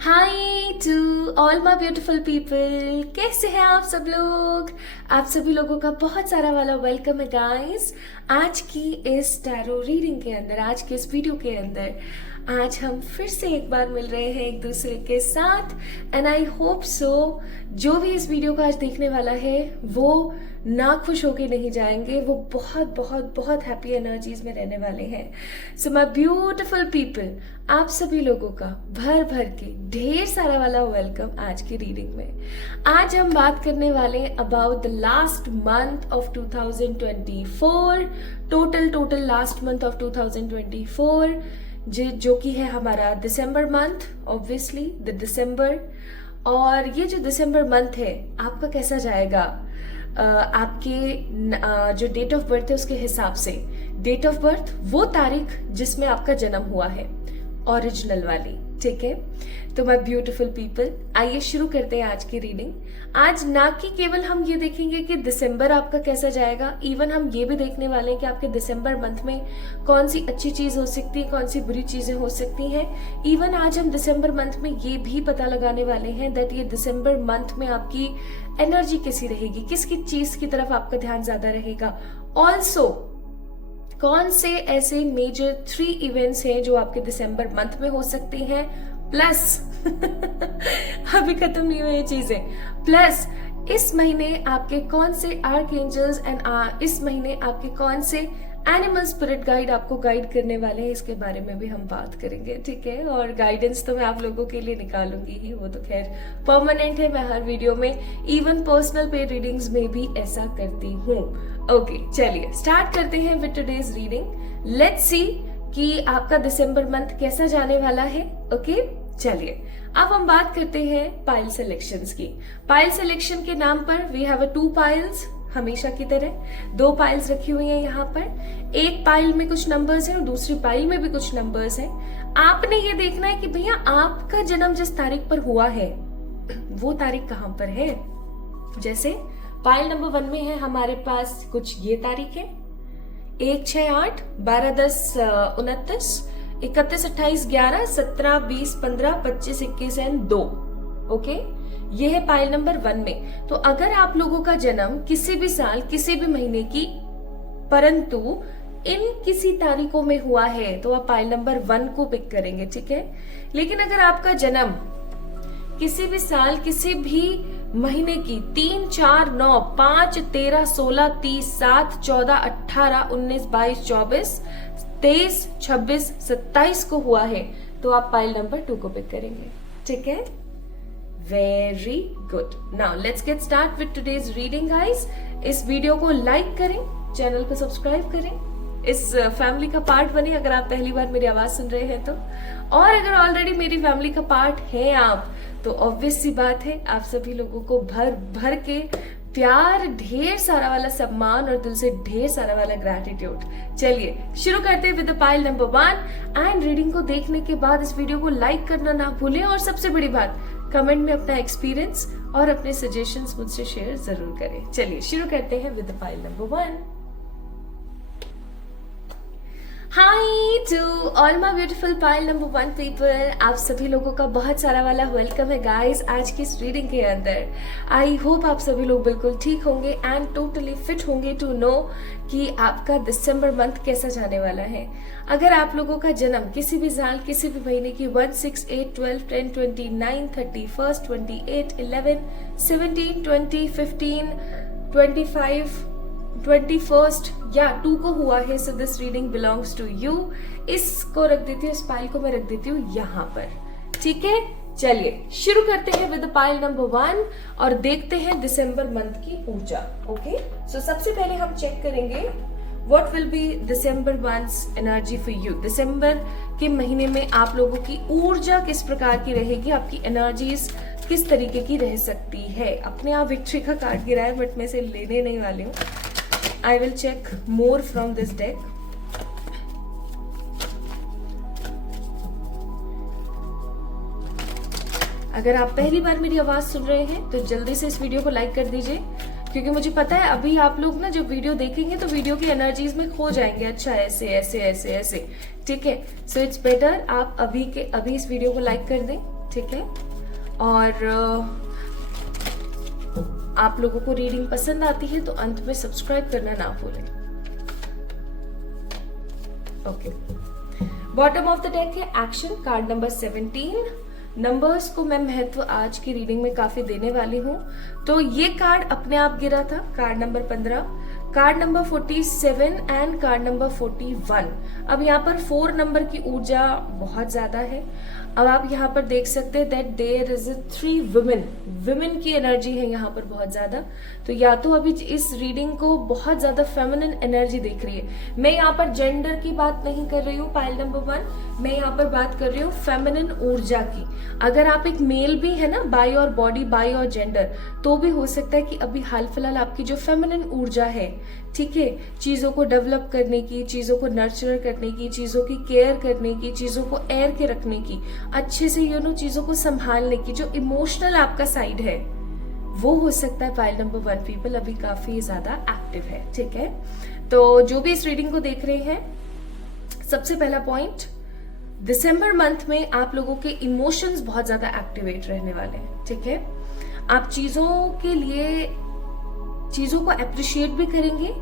Hi to all my beautiful people, कैसे हैं आप सब लोग। आप सभी लोगों का बहुत सारा वाला वेलकम है गाइस। आज की इस टैरो रीडिंग के अंदर, आज के इस वीडियो के अंदर आज हम फिर से एक बार मिल रहे हैं एक दूसरे के साथ। एंड आई होप सो जो भी इस वीडियो को आज देखने वाला है वो ना खुश होके नहीं जाएंगे, वो बहुत बहुत बहुत हैप्पी एनर्जीज में रहने वाले हैं। सो माय ब्यूटीफुल पीपल, आप सभी लोगों का भर भर के ढेर सारा वाला वेलकम आज की रीडिंग में। आज हम बात करने वाले हैं about the last month of 2024, total last month of 2024 जो कि है हमारा दिसंबर मंथ, ऑब्वियसली द दिसंबर। और ये जो दिसंबर मंथ है आपका कैसा जाएगा, आपके जो डेट ऑफ बर्थ है उसके हिसाब से। डेट ऑफ बर्थ वो तारीख जिसमें आपका जन्म हुआ है, ओरिजिनल वाली, ठीक है। तो माय ब्यूटीफुल पीपल, आइए शुरू करते हैं आज की रीडिंग। आज ना कि केवल हम ये देखेंगे कि दिसंबर आपका कैसा जाएगा, इवन हम ये भी देखने वाले हैं कि आपके दिसंबर मंथ में कौन सी अच्छी चीज हो सकती है, कौन सी बुरी चीजें हो सकती हैं। इवन आज हम दिसंबर मंथ में ये भी पता लगाने वाले हैं दैट ये दिसंबर मंथ में आपकी एनर्जी कैसी रहेगी, किसकी चीज की तरफ आपका ध्यान ज्यादा रहेगा। ऑल्सो कौन से ऐसे मेजर 3 इवेंट्स हैं जो आपके दिसंबर मंथ में हो सकती हैं, प्लस अभी खत्म नहीं हुई ये चीजें, प्लस इस महीने आपके कौन से आर्क एंजल्स एंड इस महीने आपके कौन से एनिमल स्पिरिट गाइड आपको गाइड करने वाले हैं, इसके बारे में भी हम बात करेंगे, ठीक है। और गाइडेंस तो मैं आप लोगों के लिए निकालूंगी ही, वो तो खैर परमानेंट है, मैं हर वीडियो में इवन पर्सनल पेड रीडिंग्स में भी ऐसा करती हूँ। ओके, चलिए स्टार्ट करते हैं with today's reading. Let's see कि आपका दिसंबर मंथ कैसा जाने वाला है। ओके, चलिए अब हम बात करते हैं पाइल सिलेक्शंस की। पाइल सिलेक्शन के नाम पर वी हैव 2 पाइल्स, हमेशा की तरह 2 पाइल्स रखी हुई हैं यहाँ पर। एक पाइल में कुछ नंबर्स हैं और दूसरी पाइल में भी कुछ नंबर्स हैं। आपने ये देखना है कि भैया आपका जन्म जिस तारीख पर हुआ है वो तारीख कहाँ पर है। जैसे पाइल नंबर 1 में है हमारे पास कुछ ये तारीख है 1, 6, 8, 12, 10, 29, 31, 28, 11, 17, 20, 15, 25, 21 एंड 2। ओके, ये है पाइल नंबर 1 में। तो अगर आप लोगों का जन्म किसी भी साल किसी भी महीने की परंतु इन किसी तारीखों में हुआ है तो आप पाइल नंबर 1 को पिक करेंगे, ठीक है। लेकिन अगर आपका जन्म किसी भी साल किसी भी महीने की 3, 4, 9, 5, 13, 16, 30, 7, 14, 18, 19, 22, 24, 23, 26, 27 को हुआ है तो आप पाइल नंबर 2 को पिक करेंगे, ठीक है। Very good. Now let's get start with today's reading guys. इस वीडियो को लाइक करें, चैनल को सब्सक्राइब करें, इस फैमिली का पार्ट बने अगर आप पहली बार मेरी आवाज सुन रहे हैं तो। और अगर ऑलरेडी मेरी फैमिली का पार्ट है आप तो ऑब्वियस सी बात है आप सभी लोगों को भर भर के प्यार, ढेर सारा वाला सम्मान और दिल से ढेर सारा वाला ग्रैटिट्यूड। चलिए शुरू करते हैं with pile number 1। And reading को देखने के बाद इस वीडियो को लाइक करना ना भूलें और सबसे बड़ी बात कमेंट में अपना एक्सपीरियंस और अपने सजेशंस मुझसे शेयर जरूर करें। चलिए शुरू करते हैं with pile number 1। Hi to all my beautiful pile number 1 people, आप सभी लोगों का बहुत सारा वाला वेलकम है गाइस आज की इस रीडिंग के अंदर। आई होप आप सभी लोग बिल्कुल ठीक होंगे एंड टोटली फिट होंगे टू नो कि आपका दिसंबर मंथ कैसा जाने वाला है। अगर आप लोगों का जन्म किसी भी साल किसी भी महीने की 1, 6, 8, 12, 10, 29, 31, 28, 11, 17, 20, 15, 25, 21 या 2 को हुआ है so this reading belongs to you. इसको रख देती हूँ, इस पाइल को मैं रख देती हूँ यहाँ पर, ठीक है। चलिए शुरू करते हैं विद पाइल नंबर 1 और देखते हैं दिसंबर मंथ की ऊर्जा। ओके, सो सबसे पहले हम चेक करेंगे what will be December months energy for you. दिसंबर के महीने में आप लोगों की ऊर्जा किस प्रकार की रहेगी, आपकी एनर्जीज किस तरीके की रह सकती है। अपने आप विक्ट्री का कार्ड गिरा है बट मैं इसे लेने नहीं वाली हूँ। I will check more from this deck. अगर आप पहली बार मेरी आवाज सुन रहे हैं तो जल्दी से इस वीडियो को लाइक कर दीजिए, क्योंकि मुझे पता है अभी आप लोग ना जब वीडियो देखेंगे तो वीडियो की एनर्जीज में खो जाएंगे। अच्छा ऐसे ऐसे ऐसे ऐसे, ठीक है। सो इट्स बेटर आप अभी के अभी इस वीडियो को लाइक कर दें, ठीक है। और आप लोगों को रीडिंग पसंद आती है तो अंत में सब्सक्राइब करना ना भूलें। Okay, bottom of the deck है एक्शन कार्ड नंबर 17। नंबर्स को मैं महत्व आज की रीडिंग में काफी देने वाली हूँ। तो ये कार्ड अपने आप गिरा था, card number 15, card number 47 and card number 41। अब यहाँ पर 4 नंबर की ऊर्जा बहुत ज्यादा है। अब आप यहाँ पर देख सकते हैं दैट देयर इज 3 विमेन की एनर्जी है यहाँ पर बहुत ज्यादा। तो या तो अभी इस रीडिंग को बहुत ज्यादा फेमिनिन एनर्जी दिख रही है। मैं यहाँ पर जेंडर की बात नहीं कर रही हूँ पाइल नंबर 1, मैं यहाँ पर बात कर रही हूँ फेमिनिन ऊर्जा की। अगर आप एक मेल भी है ना, बाय और बॉडी, बाय और जेंडर, तो भी हो सकता है कि अभी हाल फिलहाल आपकी जो फेमिनिन ऊर्जा है, ठीक है, चीजों को डेवलप करने की, चीजों को नर्चर करने की, चीजों की केयर करने की, चीजों को एयर के रखने की, अच्छे से चीजों को संभालने की, जो इमोशनल आपका साइड है वो हो सकता है पाइल नंबर 1 पीपल अभी काफी ज्यादा एक्टिव है, ठीक है। तो जो भी इस रीडिंग को देख रहे हैं, सबसे पहला पॉइंट, दिसंबर मंथ में आप लोगों के इमोशंस बहुत ज्यादा एक्टिवेट रहने वाले हैं, ठीक है। आप चीजों के लिए चीजों को अप्रिशिएट भी करेंगे।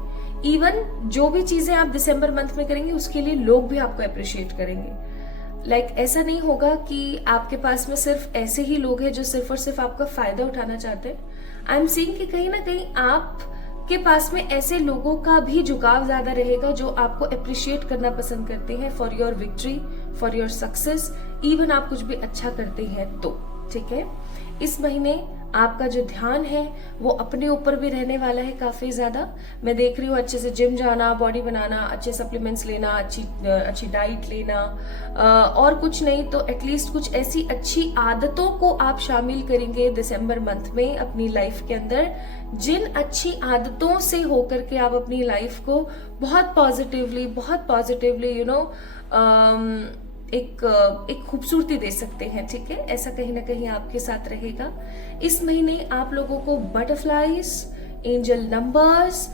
इवन जो भी चीजें आप दिसंबर मंथ में करेंगे उसके लिए लोग भी आपको अप्रिशिएट करेंगे। ऐसा नहीं होगा कि आपके पास में सिर्फ ऐसे ही लोग हैं जो सिर्फ और सिर्फ आपका फायदा उठाना चाहते हैं। आई एम सीइंग कि कहीं ना कहीं आप के पास में ऐसे लोगों का भी झुकाव ज्यादा रहेगा जो आपको अप्रिशिएट करना पसंद करते हैं for your victory, for your success, even आप कुछ भी अच्छा करते हैं तो, ठीक है। इस महीने आपका जो ध्यान है वो अपने ऊपर भी रहने वाला है काफी ज्यादा। मैं देख रही हूँ अच्छे से जिम जाना, बॉडी बनाना, अच्छे सप्लीमेंट्स लेना, अच्छी डाइट लेना, और कुछ नहीं तो एटलीस्ट कुछ ऐसी अच्छी आदतों को आप शामिल करेंगे दिसंबर मंथ में अपनी लाइफ के अंदर, जिन अच्छी आदतों से होकर के आप अपनी लाइफ को बहुत पॉजिटिवली एक खूबसूरती दे सकते हैं, ठीक है। ऐसा कहीं ना कहीं आपके साथ रहेगा। इस महीने आप लोगों को बटरफ्लाईज, एंजल नंबर्स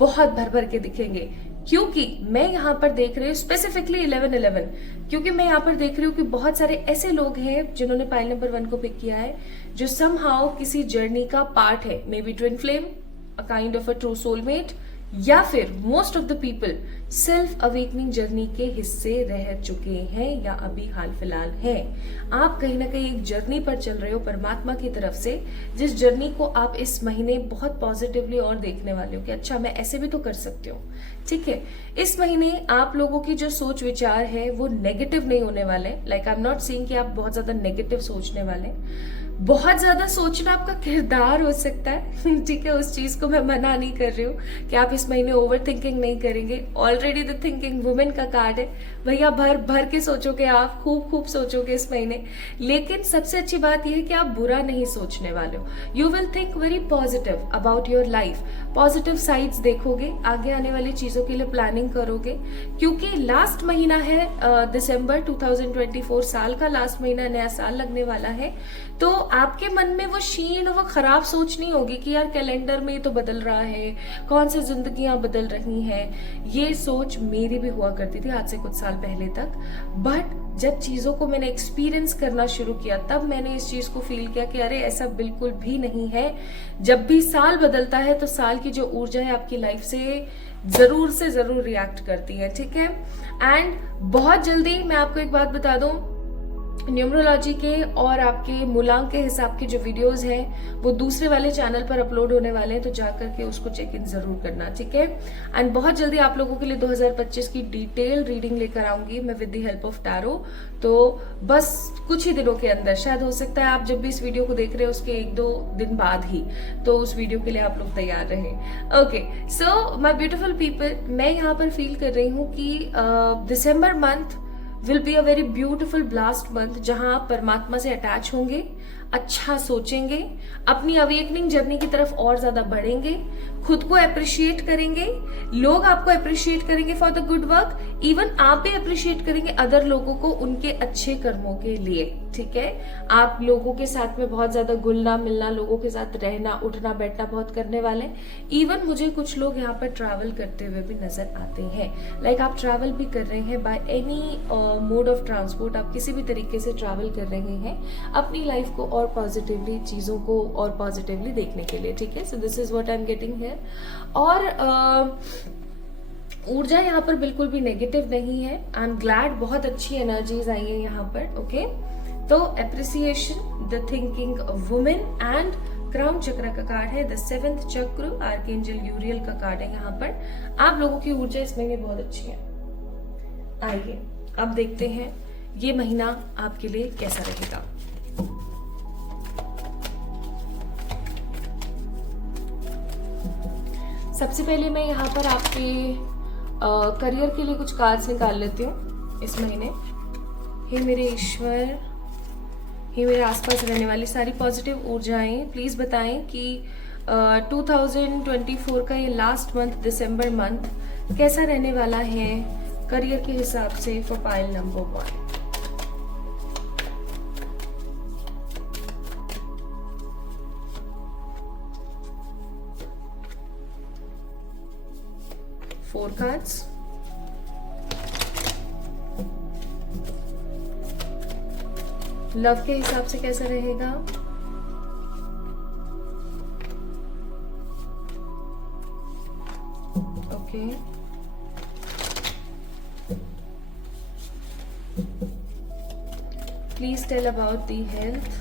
बहुत भर भर के दिखेंगे, क्योंकि मैं यहाँ पर देख रही हूँ स्पेसिफिकली 1111, क्योंकि मैं यहाँ पर देख रही हूँ कि बहुत सारे ऐसे लोग हैं जिन्होंने पाइल नंबर 1 को पिक किया है, जो समहाउ किसी जर्नी का पार्ट है, may be twin flame, a kind of a true soulmate, या फिर most of the people self awakening journey के हिस्से रह चुके हैं या अभी हाल फिलहाल हैं। आप कहीं ना कहीं एक जर्नी पर चल रहे हो परमात्मा की तरफ से, जिस जर्नी को आप इस महीने बहुत पॉजिटिवली और देखने वाले हो कि अच्छा मैं ऐसे भी तो कर सकती हूँ, ठीक है। इस महीने आप लोगों की जो सोच विचार है वो नेगेटिव नहीं होने वाले। आई एम नॉट सीइंग कि आप बहुत ज्यादा नेगेटिव सोचने वाले। बहुत ज्यादा सोचना आपका किरदार हो सकता है, ठीक है, उस चीज को मैं मना नहीं कर रही हूँ कि आप इस महीने ओवर थिंकिंग नहीं करेंगे। ऑलरेडी द थिंकिंग वुमेन का कार्ड है भैया, भर भर के सोचोगे आप, खूब सोचोगे इस महीने। लेकिन सबसे अच्छी बात यह है कि आप बुरा नहीं सोचने वाले हो। You will think very positive about your life, positive sides देखोगे, आगे आने वाली चीजों के लिए प्लानिंग करोगे, क्योंकि लास्ट महीना है दिसंबर 2024, साल का लास्ट महीना, नया साल लगने वाला है। तो आपके मन में वो क्षीण, वो खराब सोच नहीं होगी कि यार कैलेंडर में तो बदल रहा है, कौन सी जिंदगियां बदल रही हैं। ये सोच मेरी भी हुआ करती थी आज से कुछ साल पहले तक, बट जब चीजों को मैंने एक्सपीरियंस करना शुरू किया तब मैंने इस चीज को फील किया कि अरे ऐसा बिल्कुल भी नहीं है। जब भी साल बदलता है तो साल की जो ऊर्जा है आपकी लाइफ से जरूर रिएक्ट करती है, ठीक है। एंड बहुत जल्दी मैं आपको एक बात बता दूं, न्यूमरोलॉजी के और आपके मूलांक के हिसाब के जो वीडियोस हैं वो दूसरे वाले चैनल पर अपलोड होने वाले हैं, तो जाकर के उसको चेक इन जरूर करना, ठीक है। एंड बहुत जल्दी आप लोगों के लिए 2025 की डिटेल रीडिंग लेकर आऊंगी मैं with the help of tarot. तो बस कुछ ही दिनों के अंदर, शायद हो सकता है आप जब भी इस वीडियो को देख रहे हो उसके 1-2 दिन बाद ही, तो उस वीडियो के लिए आप लोग तैयार रहे। Okay, so my beautiful people, मैं यहाँ पर फील कर रही हूँ कि December month will be a very beautiful blast month, जहां आप परमात्मा से अटैच होंगे, अच्छा सोचेंगे, अपनी अवेकनिंग जर्नी की तरफ और ज्यादा बढ़ेंगे, खुद को अप्रिशिएट करेंगे, लोग आपको अप्रिशिएट करेंगे for the good work, even आप भी अप्रिशिएट करेंगे अदर लोगों को उनके अच्छे कर्मों के लिए। ठीक है, आप लोगों के साथ में बहुत ज्यादा घुलना मिलना, लोगों के साथ रहना उठना बैठना बहुत करने वाले। इवन मुझे कुछ लोग यहाँ पर ट्रैवल करते हुए भी नजर आते हैं। लाइक आप ट्रैवल भी कर रहे हैं by any mode of transport, आप किसी भी तरीके से ट्रैवल कर रहे हैं अपनी लाइफ को और पॉजिटिवली, चीजों को और पॉजिटिवली देखने के लिए। ठीक है, so this is what I am getting here. और ऊर्जा यहाँ पर बिल्कुल भी नेगेटिव नहीं है। आई एम ग्लैड, बहुत अच्छी एनर्जीज आई है यहाँ पर। ओके, तो appreciation, the thinking women and crown चक्र का कार्ड है, द 7th चक्र, आर्कएंजल यूरियल का कार्ड है। यहाँ पर आप लोगों की ऊर्जा इस महीने बहुत अच्छी है। आइए अब देखते हैं ये महीना आपके लिए कैसा रहेगा। सबसे पहले मैं यहाँ पर आपके करियर के लिए कुछ कार्ड्स निकाल लेती हूँ इस महीने। हे मेरे ईश्वर, हे मेरे आसपास रहने वाली सारी पॉजिटिव ऊर्जाएं प्लीज बताएं कि 2024 का ये लास्ट मंथ, दिसंबर मंथ कैसा रहने वाला है करियर के हिसाब से for pile number 1। Four cards, love के हिसाब से कैसा रहेगा, okay, please tell about the health,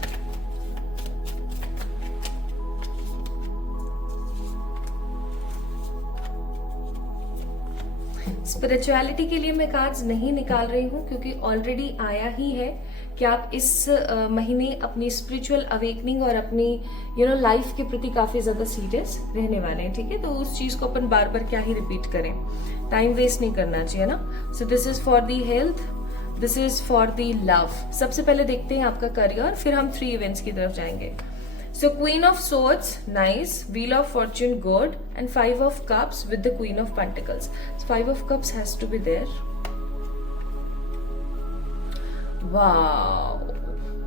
spirituality के लिए मैं कार्ड्स नहीं निकाल रही हूँ क्योंकि ऑलरेडी आया ही है कि आप इस महीने अपनी स्पिरिचुअल अवेकनिंग और अपनी लाइफ के प्रति काफी ज्यादा सीरियस रहने वाले हैं। ठीक है, तो उस चीज को अपन बार बार क्या ही रिपीट करें, टाइम वेस्ट नहीं करना चाहिए ना। So this is for the health, this is for the love. सबसे पहले देखते हैं आपका करियर, फिर हम 3 इवेंट्स की तरफ जाएंगे। So Queen of Swords, nice. Wheel of Fortune, good. And 5 of Cups with the Queen of Pentacles. So 5 of Cups has to be there. Wow,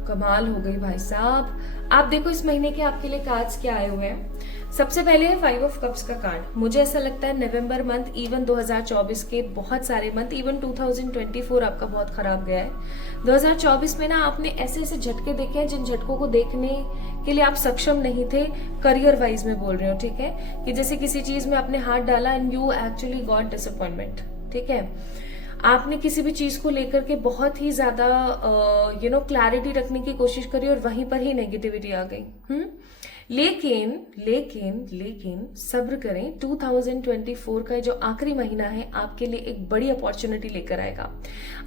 कमाल हो गई भाई साहब। आप देखो इस महीने के आपके लिए कार्ड्स क्या आए हुए हैं। सबसे पहले है 5 ऑफ कप्स का कार्ड। मुझे ऐसा लगता है नवंबर मंथ, इवन 2024 के बहुत सारे मंथ, इवन 2024 आपका बहुत खराब गया है। 2024 में ना आपने ऐसे ऐसे झटके देखे हैं जिन झटकों को देखने के लिए आप सक्षम नहीं थे, करियर वाइज में बोल रहे हो। ठीक है, कि जैसे किसी चीज में आपने हाथ डाला and you actually got disappointment. ठीक है, आपने किसी भी चीज को लेकर के बहुत ही ज्यादा क्लैरिटी रखने की कोशिश करी और वहीं पर ही नेगेटिविटी आ गई। लेकिन लेकिन लेकिन सब्र करें, 2024 का जो आखिरी महीना है आपके लिए एक बड़ी अपॉर्चुनिटी लेकर आएगा।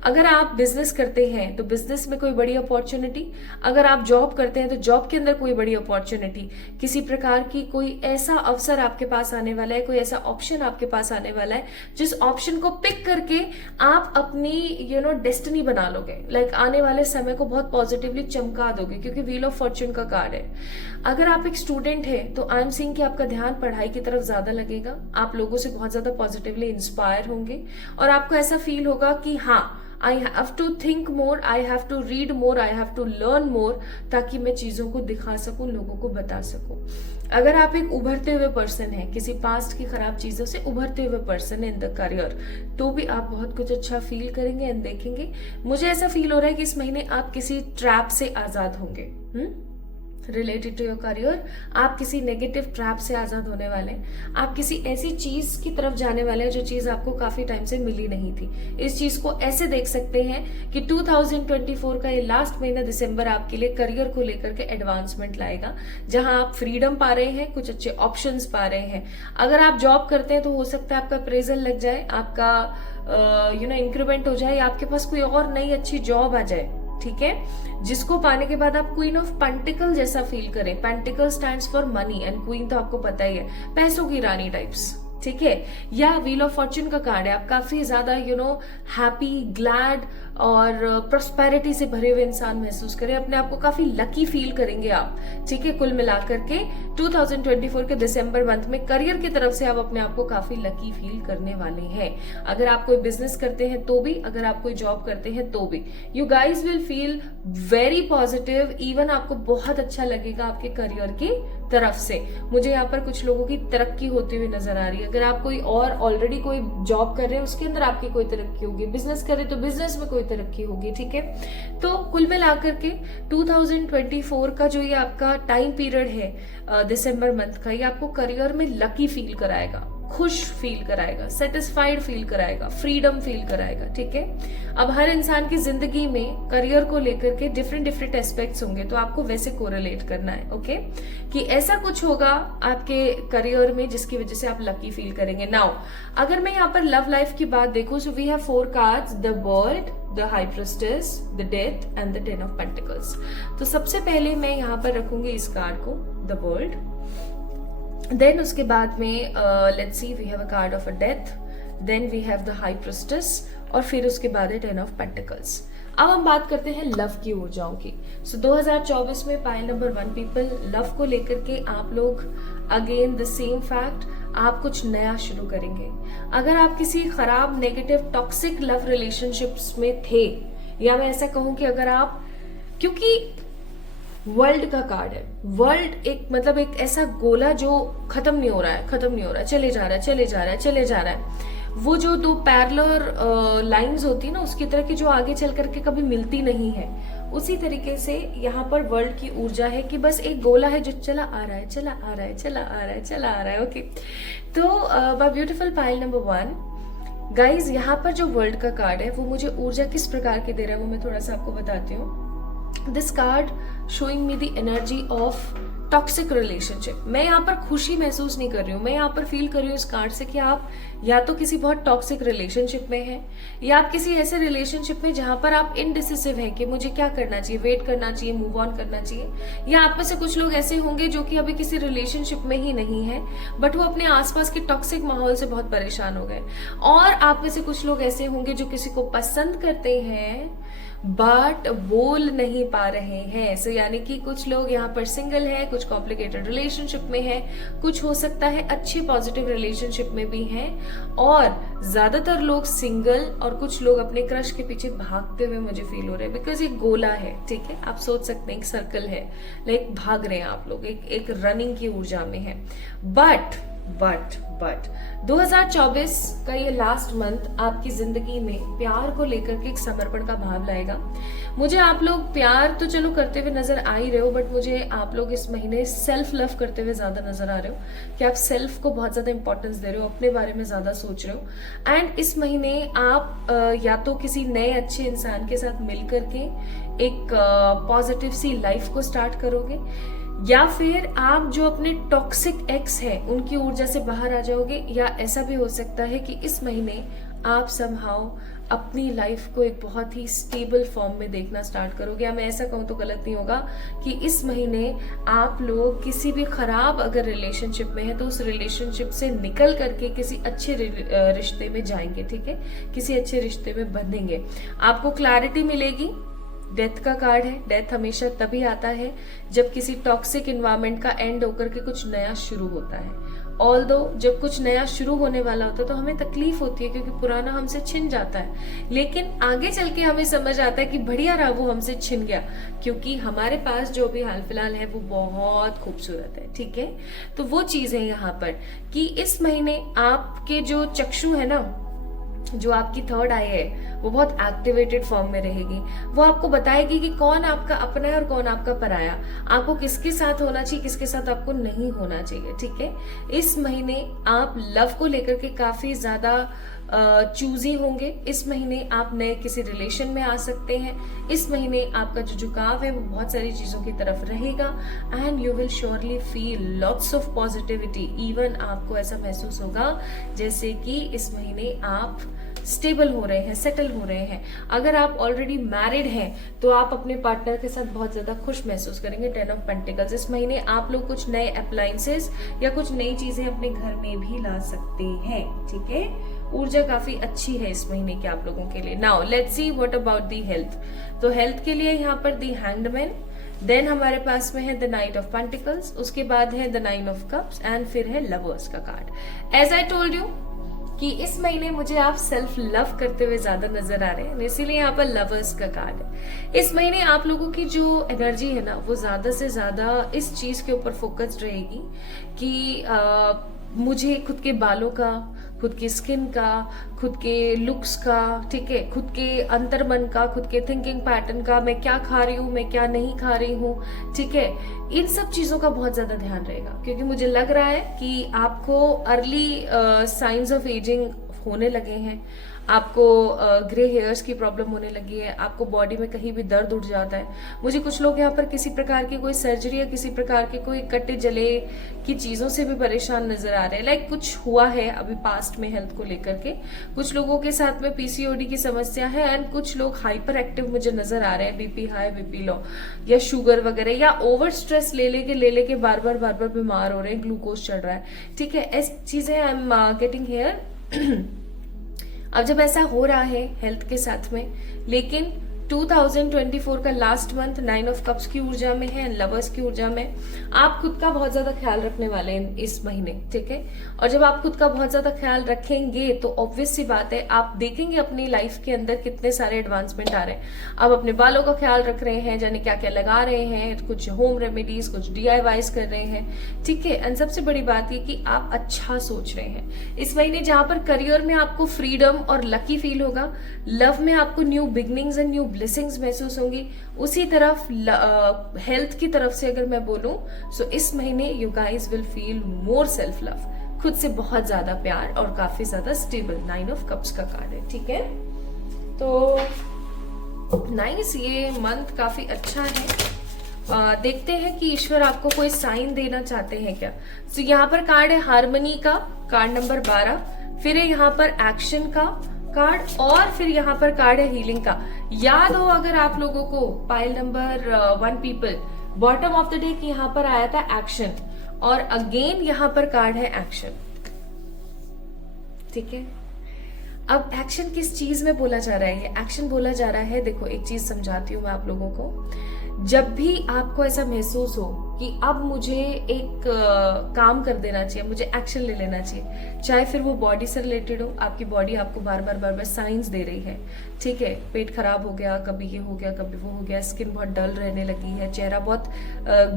अगर आप बिजनेस करते हैं तो बिजनेस में कोई बड़ी अपॉर्चुनिटी, अगर आप जॉब करते हैं तो जॉब के अंदर कोई बड़ी अपॉर्चुनिटी, किसी प्रकार की कोई ऐसा अवसर आपके पास आने वाला है, कोई ऐसा ऑप्शन आपके पास आने वाला है जिस ऑप्शन को पिक करके आप अपनी डेस्टिनी बना लोगे। लाइक आने वाले समय को बहुत पॉजिटिवली चमका दोगे, क्योंकि व्हील ऑफ फॉर्च्यून का कार्ड है। अगर आप एक स्टूडेंट है तो आई एम सीइंग कि आपका ध्यान पढ़ाई की तरफ ज्यादा लगेगा, आप लोगों से बहुत ज्यादा पॉजिटिवली इंस्पायर होंगे और आपको ऐसा फील होगा कि हाँ, I have to think more, I have to read more, I have to learn more, ताकि मैं चीजों को दिखा सकूं, लोगों को बता सकूं। अगर आप एक उभरते हुए पर्सन है, किसी पास्ट की खराब चीजों से उभरते हुए पर्सन है इन द करियर, तो भी आप बहुत कुछ अच्छा फील करेंगे एंड देखेंगे। मुझे ऐसा फील हो रहा है कि इस महीने आप किसी ट्रैप से आजाद होंगे रिलेटेड टू योर करियर। आप किसी नेगेटिव ट्रैप से आजाद होने वाले हैं, आप किसी ऐसी चीज की तरफ जाने वाले हैं जो चीज आपको काफी टाइम से मिली नहीं थी। इस चीज को ऐसे देख सकते हैं कि 2024 का ये लास्ट महीना दिसंबर आपके लिए करियर को लेकर के एडवांसमेंट लाएगा, जहां आप फ्रीडम पा रहे हैं, कुछ अच्छे ऑप्शंस पा रहे हैं। अगर आप जॉब करते हैं तो हो सकता है आपका अप्रेजल लग जाए, आपका इंक्रीमेंट हो जाए, आपके पास कोई और नई अच्छी जॉब आ जाए। ठीक है, जिसको पाने के बाद आप क्वीन ऑफ पेंटिकल जैसा फील करें। Pentacle stands for money and queen तो आपको पता ही है, पैसों की रानी टाइप्स। ठीक है, या व्हील ऑफ फॉर्च्यून का कार्ड है, आप काफी ज्यादा हैप्पी, ग्लैड, और प्रॉस्पेरिटी से भरे हुए इंसान महसूस करें, अपने आप को काफी लकी फील करेंगे आप, ठीक है। कुल मिलाकर के 2024 के दिसंबर मंथ में करियर की तरफ से आप अपने आप को काफी लकी फील करने वाले हैं। अगर आप कोई बिजनेस करते हैं तो भी, अगर आप कोई जॉब करते हैं तो भी, you guys will feel very positive. Even आपको बहुत अच्छा लगेगा आपके करियर की तरफ से। मुझे यहाँ पर कुछ लोगों की तरक्की होती हुई नजर आ रही है। अगर आप कोई और ऑलरेडी कोई जॉब कर रहे हैं उसके अंदर आपकी कोई तरक्की होगी, बिजनेस कर रहे तो बिजनेस में कोई तरक्की होगी, ठीक है। तो कुल मिलाकर के 2024 का जो ये आपका टाइम पीरियड है दिसंबर मंथ का, ये आपको करियर में लकी फील कराएगा, खुश फील कराएगा, सेटिस्फाइड फील कराएगा, फ्रीडम फील कराएगा, ठीक है। अब हर इंसान की जिंदगी में करियर को लेकर के डिफरेंट एस्पेक्ट्स होंगे, तो आपको वैसे कोरिलेट करना है, ओके, कि ऐसा कुछ होगा आपके करियर में जिसकी वजह से आप लकी फील करेंगे। नाउ अगर मैं यहाँ पर लव लाइफ की बात देखूं, so we have 4 cards, the world, the high priestess, the death and the 10 of pentacles. तो सबसे पहले मैं यहाँ पर रखूंगी इस कार्ड को, द वर्ल्ड। देन उसके बाद में let's see, we have a card of a death, then we have the high priestess, और फिर उसके बाद है 10 ऑफ पेंटिकल्स। अब हम बात करते हैं लव की ऊर्जाओं की। सो 2024 में पाइल नंबर 1 पीपल, लव को लेकर के आप लोग अगेन द सेम फैक्ट, आप कुछ नया शुरू करेंगे। अगर आप किसी खराब, नेगेटिव, टॉक्सिक लव रिलेशनशिप्स में थे, या मैं ऐसा कहूं कि अगर आप, क्योंकि वर्ल्ड का कार्ड है, वर्ल्ड एक मतलब एक ऐसा गोला जो खत्म नहीं हो रहा है, खत्म नहीं हो रहा है, चले जा रहा है, चले जा रहा है, चले जा रहा है। वो जो 2 पैरेलल लाइंस होती है ना, उसकी तरह की, जो आगे चल करके कभी मिलती नहीं है, उसी तरीके से यहाँ पर वर्ल्ड की ऊर्जा है कि बस एक गोला है जो चला आ रहा है, चला आ रहा है, चला आ रहा है, चला आ रहा है, ओके। तो my beautiful pile number 1 guys, यहाँ पर जो वर्ल्ड का कार्ड है वो मुझे ऊर्जा किस प्रकार की दे रहा है वो मैं थोड़ा सा आपको बताती हूँ। This card showing me the energy of toxic relationship. मैं यहाँ पर खुशी महसूस नहीं कर रही हूँ, मैं यहाँ पर फील कर रही हूँ इस कार्ड से कि आप या तो किसी बहुत टॉक्सिक रिलेशनशिप में हैं, या आप किसी ऐसे रिलेशनशिप में जहां पर आप इनडिसिसिव हैं कि मुझे क्या करना चाहिए, वेट करना चाहिए, मूव ऑन करना चाहिए। या आप में से कुछ लोग ऐसे होंगे जो कि अभी किसी रिलेशनशिप में ही नहीं है, बट वो अपने आसपास के टॉक्सिक माहौल से बहुत परेशान हो गए। और आप में से कुछ लोग ऐसे होंगे जो किसी को पसंद करते हैं बट बोल नहीं पा रहे हैं। सो यानी कि कुछ लोग यहाँ पर सिंगल है, कुछ कॉम्प्लिकेटेड रिलेशनशिप में है, कुछ हो सकता है अच्छे पॉजिटिव रिलेशनशिप में भी हैं, और ज्यादातर लोग सिंगल, और कुछ लोग अपने क्रश के पीछे भागते हुए मुझे फील हो रहे हैं, बिकॉज एक गोला है, ठीक है, आप सोच सकते हैं एक सर्कल है, लाइक भाग रहे हैं आप लोग, एक रनिंग की ऊर्जा में है। बट 2024 का ये लास्ट मंथ आपकी जिंदगी में प्यार को लेकर के एक समर्पण का भाव लाएगा। मुझे आप लोग प्यार तो चलो करते हुए नजर आ ही रहे हो, बट मुझे आप लोग इस महीने सेल्फ लव करते हुए ज्यादा नजर आ रहे हो, कि आप सेल्फ को बहुत ज्यादा इंपॉर्टेंस दे रहे हो, अपने बारे में ज्यादा सोच रहे हो। एंड इस महीने आप या तो किसी नए अच्छे इंसान के साथ मिल करके एक पॉजिटिव सी लाइफ को स्टार्ट करोगे, या फिर आप जो अपने टॉक्सिक एक्स हैं उनकी ऊर्जा से बाहर आ जाओगे, या ऐसा भी हो सकता है कि इस महीने आप समहाउ अपनी लाइफ को एक बहुत ही स्टेबल फॉर्म में देखना स्टार्ट करोगे। या मैं ऐसा कहूँ तो गलत नहीं होगा कि इस महीने आप लोग किसी भी खराब अगर रिलेशनशिप में है तो उस रिलेशनशिप से निकल करके किसी अच्छे रिश्ते में जाएंगे, ठीक है, किसी अच्छे रिश्ते में बंधेंगे, आपको क्लैरिटी मिलेगी। डेथ का कार्ड है, डेथ हमेशा तभी आता है जब किसी टॉक्सिक इन्वायरमेंट का एंड होकर के कुछ नया शुरू होता है। ऑल्दो जब कुछ नया शुरू होने वाला होता है तो हमें तकलीफ होती है क्योंकि पुराना हमसे छिन जाता है, लेकिन आगे चल के हमें समझ आता है कि बढ़िया रहा वो हमसे छिन गया, क्योंकि हमारे पास जो भी हाल फिलहाल है वो बहुत खूबसूरत है, ठीक है। तो वो चीज है यहाँ पर कि इस महीने आपके जो चक्षु है ना, जो आपकी थर्ड आई है वो बहुत एक्टिवेटेड फॉर्म में रहेगी। वो आपको बताएगी कि कौन आपका अपना है और कौन आपका पराया, आपको किसके साथ होना चाहिए, किसके साथ आपको नहीं होना चाहिए, ठीक है। इस महीने आप लव को लेकर के काफी ज्यादा चूजी होंगे। इस महीने आप नए किसी रिलेशन में आ सकते हैं। इस महीने आपका जो झुकाव है वो बहुत सारी चीजों की तरफ रहेगा and you will surely feel lots of positivity. Even आपको ऐसा महसूस होगा जैसे कि इस महीने आप स्टेबल हो रहे हैं, सेटल हो रहे हैं। अगर आप ऑलरेडी मैरिड हैं तो आप अपने पार्टनर के साथ बहुत ज्यादा खुश महसूस करेंगे। 10 ऑफ पेंटिकल्स, इस महीने आप लोग कुछ नए अप्लायंसेस या कुछ नई चीजें अपने घर में भी ला सकते हैं, ठीक है। ऊर्जा काफी अच्छी है इस महीने की आप लोगों के लिए। Now let's see what about the health. तो हेल्थ के लिए यहाँ पर दी हैंग्ड मैन, देन हमारे पास में है द नाइट ऑफ पेंटिकल्स, उसके बाद है the nine of cups and फिर है लवर्स का card. As I told you कि इस महीने मुझे आप सेल्फ लव करते हुए ज्यादा नजर आ रहे हैं, इसीलिए यहाँ पर लवर्स का कार्ड है। इस महीने आप लोगों की जो एनर्जी है ना वो ज्यादा से ज्यादा इस चीज के ऊपर फोकस्ड रहेगी कि मुझे खुद के बालों का, खुद की स्किन का, खुद के लुक्स का, ठीक है, खुद के अंतर्मन का, खुद के थिंकिंग पैटर्न का, मैं क्या खा रही हूँ, मैं क्या नहीं खा रही हूँ, ठीक है, इन सब चीजों का बहुत ज्यादा ध्यान रहेगा। क्योंकि मुझे लग रहा है कि आपको अर्ली साइंस ऑफ एजिंग होने लगे हैं, आपको ग्रे हेयर्स की प्रॉब्लम होने लगी है, आपको बॉडी में कहीं भी दर्द उठ जाता है। मुझे कुछ लोग यहाँ पर किसी प्रकार की कोई सर्जरी या किसी प्रकार के कोई कटे जले की चीजों से भी परेशान नजर आ रहे हैं। लाइक कुछ हुआ है अभी पास्ट में हेल्थ को लेकर के। कुछ लोगों के साथ में पीसीओडी की समस्या है एंड कुछ लोग हाइपर एक्टिव मुझे नजर आ रहे हैं, बीपी हाई, बीपी लो या शुगर वगैरह या ओवर स्ट्रेस ले लेके बार बार बीमार हो रहे हैं, ग्लूकोज चढ़ रहा है, ठीक है, ऐसी चीजें आई एम गेटिंग हेयर। अब जब ऐसा हो रहा है हेल्थ के साथ में, लेकिन 2024 का last month nine of cups की ऊर्जा में है, लवर्स की ऊर्जा में, आप खुद का बहुत ज्यादा ख्याल रखने वाले हैं इस महीने, ठीक है। और जब आप खुद का बहुत ज्यादा ख्याल रखेंगे तो ऑब्वियस सी बात है आप देखेंगे अपनी लाइफ के अंदर कितने सारे एडवांसमेंट आ रहे हैं। आप अपने बालों का ख्याल रख रहे हैं, जाने क्या क्या लगा रहे हैं, कुछ होम रेमेडीज, कुछ DIYs कर रहे हैं, ठीक है। एंड सबसे बड़ी बात ये कि आप अच्छा सोच रहे हैं इस महीने। जहां पर करियर में आपको फ्रीडम और लकी फील होगा, लव में आपको new beginnings and new blessings महसूस होंगी, उसी तरफ हेल्थ की तरफ से अगर मैं बोलूं सो इस महीने you guys will feel more self love, खुद से बहुत ज्यादा प्यार और काफी ज्यादा स्टेबल। नाइन ऑफ कप्स का कार्ड है, ठीक है। तो नाइस, ये मंथ काफी अच्छा है। देखते हैं कि ईश्वर आपको कोई साइन देना चाहते हैं क्या। तो यहाँ पर कार्ड है हार्मनी का, कार्ड नंबर 12, फिर है यहाँ पर एक्शन का कार्ड और फिर यहाँ पर कार्ड है हीलिंग का। याद हो अगर आप लोगों को pile number 1 people, bottom of the day की यहाँ पर आया था एक्शन और अगेन यहाँ पर कार्ड है एक्शन, ठीक है। अब एक्शन किस चीज में बोला जा रहा है, ये एक्शन बोला जा रहा है, देखो एक चीज समझाती हूँ मैं आप लोगों को। जब भी आपको ऐसा महसूस हो कि अब मुझे एक काम कर देना चाहिए, मुझे एक्शन ले लेना चाहिए, चाहे फिर वो बॉडी से रिलेटेड हो, आपकी बॉडी आपको बार बार साइंस दे रही है, ठीक है, पेट खराब हो गया, कभी ये हो गया, कभी वो हो गया, स्किन बहुत डल रहने लगी है, चेहरा बहुत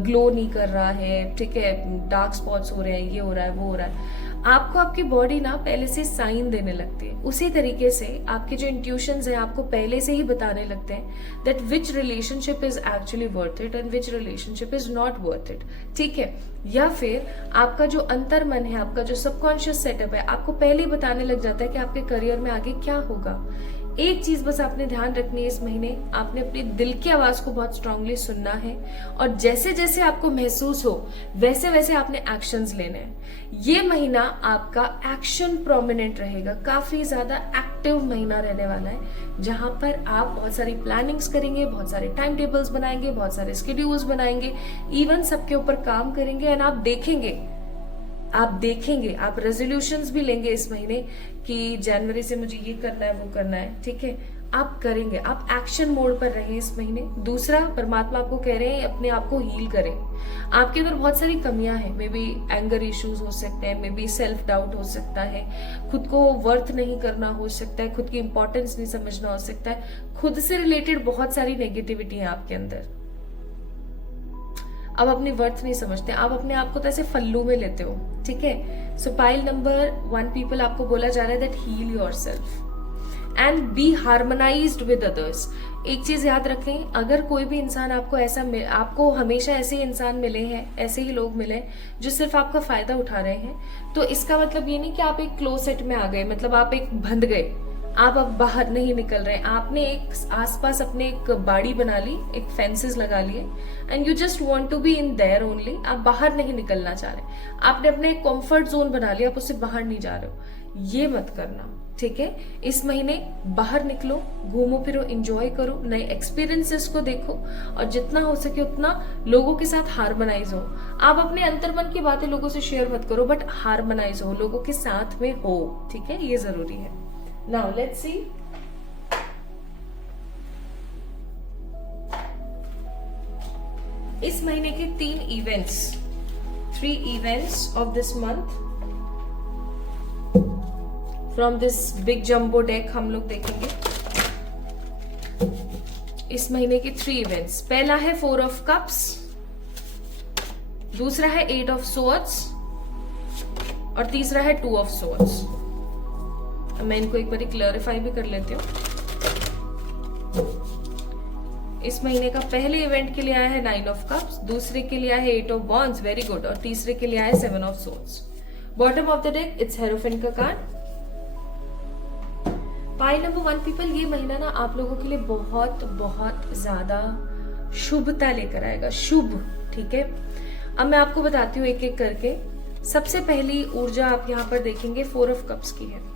ग्लो नहीं कर रहा है, ठीक है, डार्क स्पॉट्स हो रहे हैं, ये हो रहा है, वो हो रहा है, आपको आपकी बॉडी ना पहले से साइन देने लगती है। उसी तरीके से आपके जो इंट्यूशंस हैं आपको पहले से ही बताने लगते हैं that which relationship is actually worth it and which relationship is not worth it, ठीक है। या फिर आपका जो अंतर्मन है, आपका जो सबकॉन्शियस सेटअप है, आपको पहले ही बताने लग जाता है कि आपके करियर में आगे क्या होगा। एक चीज बस आपने ध्यान रखनी है इस महीने, आपने अपनी दिल की आवाज को बहुत स्ट्रांगली सुनना है और जैसे जैसे आपको महसूस हो वैसे वैसे आपने एक्शंस लेने हैं। ये महीना आपका एक्शन प्रोमिनेंट रहेगा, काफी ज्यादा एक्टिव महीना रहने वाला है, जहां पर आप बहुत सारी प्लानिंग्स करेंगे, बहुत सारे टाइम टेबल्स बनाएंगे, बहुत सारे स्केड्यूल्स बनाएंगे, इवन सबके ऊपर काम करेंगे एंड आप देखेंगे, आप रेजोल्यूशंस भी लेंगे इस महीने कि जनवरी से मुझे ये करना है, वो करना है, ठीक है, आप करेंगे, आप एक्शन मोड पर रहें इस महीने। दूसरा, परमात्मा आपको कह रहे हैं अपने आप को हील करें। आपके अंदर बहुत सारी कमियां हैं, मे बी एंगर इश्यूज हो सकते हैं, मे बी सेल्फ डाउट हो सकता है, खुद को वर्थ नहीं करना हो सकता है, खुद की इंपॉर्टेंस नहीं समझना हो सकता है, खुद से रिलेटेड बहुत सारी नेगेटिविटी है आपके अंदर। आप अपनी वर्थ नहीं समझते, आप अपने आप को तो ऐसे फल्लू में लेते हो, ठीक है। सो पाइल नंबर 1 पीपल आपको बोला जा रहा है that heal yourself and be harmonized with others. एक चीज याद रखें, अगर कोई भी इंसान आपको आपको हमेशा ऐसे इंसान मिले हैं, ऐसे ही लोग मिले जो सिर्फ आपका फायदा उठा रहे हैं, तो इसका मतलब ये नहीं कि आप एक क्लोज सेट में आ गए, मतलब आप एक बंध गए, आप अब बाहर नहीं निकल रहे। आपने एक आसपास अपने एक बाड़ी बना ली, एक फेंसेस लगा लिए and you just want to be in there only. आप बाहर नहीं निकलना चाह रहे, आपने अपने एक कंफर्ट जोन बना लिया, आप उससे बाहर नहीं जा रहे हो। ये मत करना, ठीक है। इस महीने बाहर निकलो, घूमो फिरो, एंजॉय करो, नए एक्सपीरियंसेस को देखो और जितना हो सके उतना लोगों के साथ हार्मोनाइज हो। आप अपने अंतर्मन की बातें लोगों से शेयर मत करो, बट हार्मोनाइज हो, लोगों के साथ में हो, ठीक है, ये जरूरी है। नाउ लेट्स सी इस महीने के 3 events of this month from this big jumbo deck हम लोग देखेंगे। इस महीने के 3 इवेंट्स, पहला है 4 ऑफ कप्स, दूसरा है 8 ऑफ सोर्ड्स और तीसरा है 2 ऑफ सोर्ड्स। मैं इनको एक बार क्लैरिफाई भी कर लेती हूँ। इस महीने का पहले इवेंट के लिए आया है 9 ऑफ कप्स, दूसरे के लिए आया है 8 ऑफ वॉन्ड्स, वेरी गुड, और तीसरे के लिए आया है 7 of swords. Bottom of the deck it's hierophant का कार्ड। पाइल नंबर 1 पीपल, ये महीना ना आप लोगों के लिए बहुत बहुत ज्यादा शुभता लेकर आएगा, शुभ, ठीक है। अब मैं आपको बताती हूँ एक एक करके। सबसे पहली ऊर्जा आप यहाँ पर देखेंगे 4 ऑफ कप्स की है।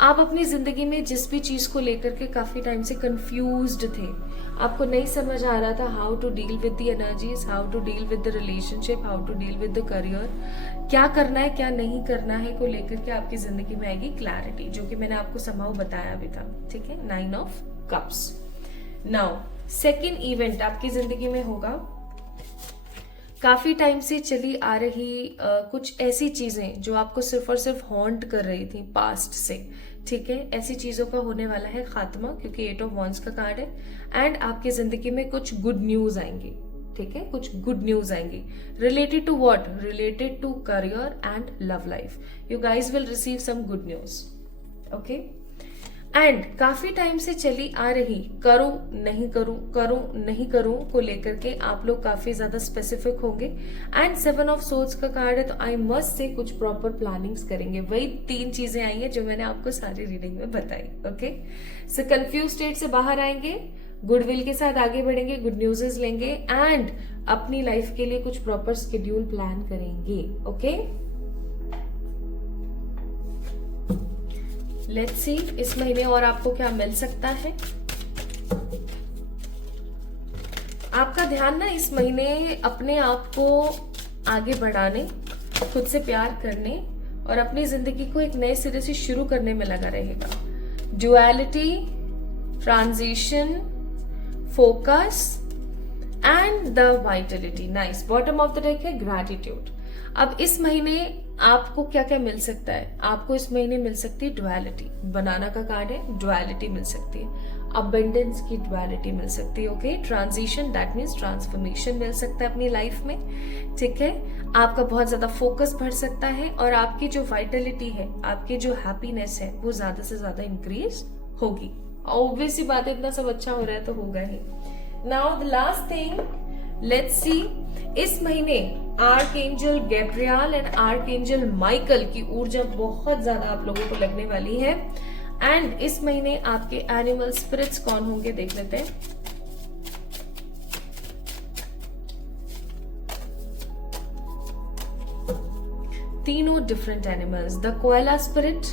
आप अपनी जिंदगी में जिस भी चीज को लेकर के काफी टाइम से कंफ्यूज्ड थे, आपको नहीं समझ आ रहा था how to deal with the energies, how to deal with the relationship, how to deal with the career, क्या करना है क्या नहीं करना है को लेकर के आपकी जिंदगी में आएगी क्लैरिटी, जो कि मैंने आपको समहाउ बताया भी था, ठीक है। 9 of cups. Now second event आपकी जिंदगी में होगा, काफी टाइम से चली आ रही कुछ ऐसी चीजें जो आपको सिर्फ और सिर्फ हॉन्ट कर रही थी पास्ट से, ठीक है, ऐसी चीजों का होने वाला है खात्मा, क्योंकि 8 ऑफ वॉन्ड्स का कार्ड है। एंड आपकी जिंदगी में कुछ गुड न्यूज आएंगी, ठीक है, कुछ गुड न्यूज आएंगी related to what, related to career and love life. You guys will receive some good news, okay. And काफी टाइम से चली आ रही करूं नहीं करूं को लेकर के आप लोग काफी ज्यादा स्पेसिफिक होंगे। एंड 7 ऑफ सोर्ड्स का कार्ड है, तो आई मस्ट से कुछ प्रॉपर प्लानिंग्स करेंगे। वही 3 चीजें आई हैं जो मैंने आपको सारी रीडिंग में बताई, ओके। सो कंफ्यूज स्टेट से बाहर आएंगे, गुडविल के साथ आगे बढ़ेंगे, गुड न्यूज़ लेंगे एंड अपनी लाइफ के लिए कुछ प्रॉपर शेड्यूल प्लान करेंगे, ओके। लेट्स सी इस महीने और आपको क्या मिल सकता है। आपका ध्यान ना इस महीने अपने आप को आगे बढ़ाने, खुद से प्यार करने और अपनी जिंदगी को एक नए सिरे से शुरू करने में लगा रहेगा। Duality, transition, focus and the Vitality, nice. Bottom of the deck है ग्रैटिट्यूड। अब इस महीने आपको क्या क्या मिल सकता है, आपको इस महीने मिल सकती है ड्युअलिटी, बनाना का कार्ड है, ड्युअलिटी मिल सकती है, अबंडेंस की ड्युअलिटी मिल सकती है, okay. Transition that means transformation मिल सकता है अपनी लाइफ में, ठीक है। आपका बहुत ज्यादा फोकस बढ़ सकता है और आपकी जो वाइटलिटी है, आपकी जो हैप्पीनेस है वो ज्यादा से ज्यादा इंक्रीज होगी। ऑब्वियस सी बात है, इतना सब अच्छा हो रहा है तो होगा ही। Now the last thing, let's see इस महीने archangel Gabriel and archangel Michael की ऊर्जा बहुत ज्यादा आप लोगों को लगने वाली है। एंड इस महीने आपके एनिमल स्पिरिट्स कौन होंगे देख लेते हैं। तीनों डिफरेंट एनिमल्स। द कोयला स्पिरिट,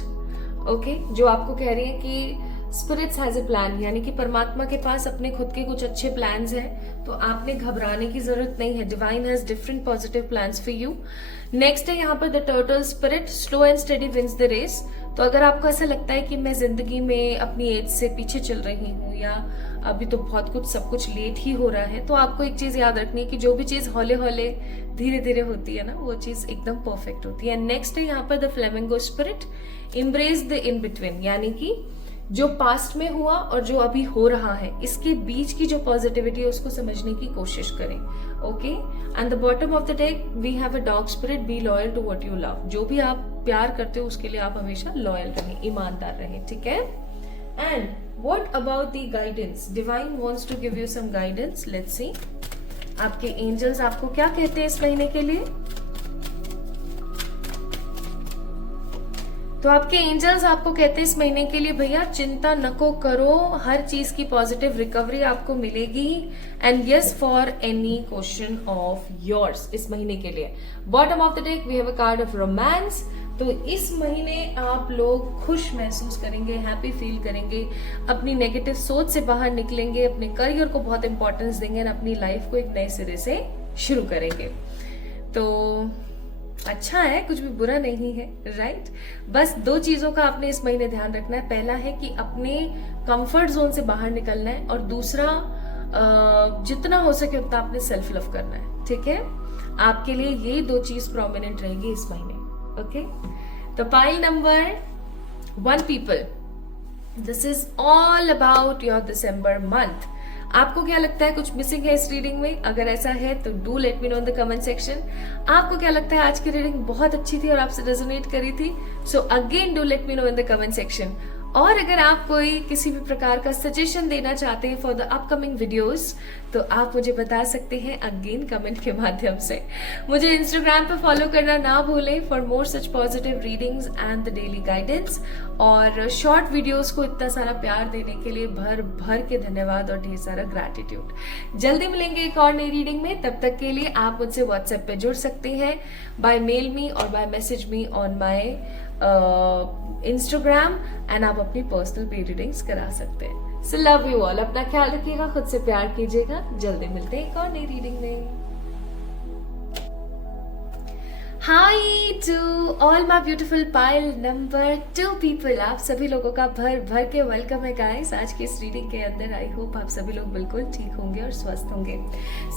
ओके, जो आपको कह रही है कि स्पिरिट्स हैज ए प्लान, यानी कि परमात्मा के पास अपने खुद के कुछ अच्छे प्लान्स हैं, तो आपने घबराने की जरूरत नहीं है। Divine has different positive plans for you. Next है यहाँ पर the turtle spirit, slow and steady wins the race. तो अगर आपको ऐसा लगता है कि मैं जिंदगी में अपनी एज से पीछे चल रही हूँ या अभी तो बहुत कुछ सब कुछ लेट ही हो रहा है, तो आपको एक चीज याद रखनी है कि जो भी चीज हौले हौले धीरे धीरे होती है ना, वो चीज एकदम परफेक्ट होती है। नेक्स्ट है यहाँ पर the flamingo spirit, embrace the in between, यानी कि जो पास्ट में हुआ और जो अभी हो रहा है इसके बीच की जो पॉजिटिविटी है उसको समझने की कोशिश करें, okay. And the bottom of the deck we have a dog spirit, be loyal to what you love. जो भी आप प्यार करते हो उसके लिए आप हमेशा लॉयल रहें, ईमानदार रहें, ठीक है। And what about the guidance, divine wants to give you some guidance. Let's see आपके एंजल्स आपको क्या कहते हैं इस महीने के लिए। तो आपके एंजल्स आपको कहते हैं इस महीने के लिए, भैया चिंता नको करो, हर चीज की पॉजिटिव रिकवरी आपको मिलेगी। And yes for any question of yours इस महीने के लिए। Bottom of the deck we have a card of romance, तो इस महीने आप लोग खुश महसूस करेंगे, हैप्पी फील करेंगे, अपनी नेगेटिव सोच से बाहर निकलेंगे, अपने करियर को बहुत इंपॉर्टेंस देंगे और अपनी लाइफ को एक नए सिरे से शुरू करेंगे। तो अच्छा है, कुछ भी बुरा नहीं है, राइट। बस 2 चीजों का आपने इस महीने ध्यान रखना है। पहला है कि अपने कंफर्ट जोन से बाहर निकलना है, और दूसरा जितना हो सके उतना आपने सेल्फ लव करना है, ठीक है। आपके लिए ये 2 चीज प्रोमिनेंट रहेगी इस महीने, ओके। तो pile number 1 people, this is all about your December month. आपको क्या लगता है, कुछ मिसिंग है इस रीडिंग में? अगर ऐसा है तो do let me know in the comment section. आपको क्या लगता है आज की रीडिंग बहुत अच्छी थी और आपसे रेजोनेट करी थी? So again do let me know in the comment section. और अगर आप कोई किसी भी प्रकार का सजेशन देना चाहते हैं फॉर द अपकमिंग वीडियोस, तो आप मुझे बता सकते हैं अगेन कमेंट के माध्यम से। मुझे इंस्टाग्राम पे फॉलो करना ना भूलें for more such positive readings and the daily guidance. और शॉर्ट वीडियोस को इतना सारा प्यार देने के लिए भर भर के धन्यवाद और ढेर सारा ग्रैटिट्यूड। जल्दी मिलेंगे एक और नई रीडिंग में, तब तक के लिए आप मुझसे व्हाट्सएप पे जुड़ सकते हैं, बाय मेल मी और by message me on my Instagram, and आप अपनी पर्सनल पे रीडिंग्स करा सकते हैं। सो लव यू ऑल, अपना ख्याल रखिएगा, खुद से प्यार कीजिएगा। जल्दी मिलते हैं एक और नई रीडिंग में। Hi to all my beautiful pile number 2 people, आप सभी लोगों का भर भर के वेलकम है गाइस आज की इस रीडिंग के अंदर। आई होप आप सभी लोग बिल्कुल ठीक होंगे और स्वस्थ होंगे।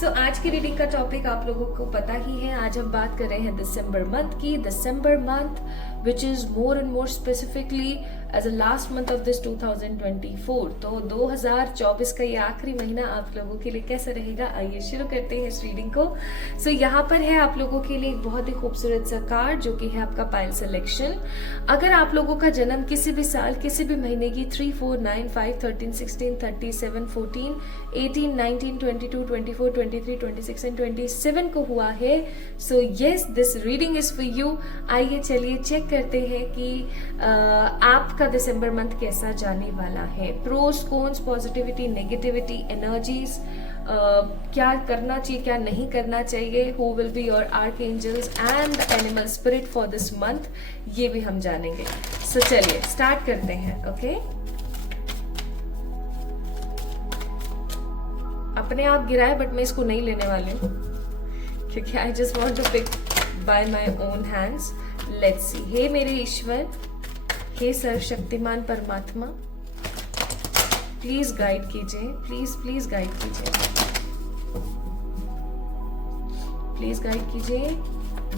सो आज की रीडिंग का टॉपिक आप लोगों को पता ही है। आज हम बात कर रहे हैं दिसंबर मंथ की। दिसंबर month which is more and more specifically as a last month of this 2024। तो 2024 का ये आखिरी महीना आप लोगों के लिए कैसा रहेगा, आइए शुरू करते हैं इस रीडिंग को। सो यहाँ पर है आप लोगों के लिए एक बहुत ही खूबसूरत सा कार्ड जो कि है आपका पाइल सिलेक्शन। अगर आप लोगों का जन्म किसी भी साल, किसी भी महीने की 3, 4, 9, 5, 13, 16, 37, 14, 18, 19, 22, 24, 23, 26 एंड 27 को हुआ है, so yes this reading is for you. आइए चलिए चेक करते हैं कि आपका दिसंबर मंथ कैसा जाने वाला है। Pros, cons, positivity, negativity, energies, क्या करना चाहिए, क्या नहीं करना चाहिए, who will be your archangels and animal spirit for this month, ये भी हम जानेंगे। सो चलिए स्टार्ट करते हैं, ओके। अपने आप गिरा है बट मैं इसको नहीं लेने वाली हूँ क्योंकि I just want to pick by my own hands. Let's see. हे मेरे ईश्वर, हे सर्वशक्तिमान परमात्मा, प्लीज गाइड कीजिए, प्लीज प्लीज गाइड कीजिए, प्लीज गाइड कीजिए।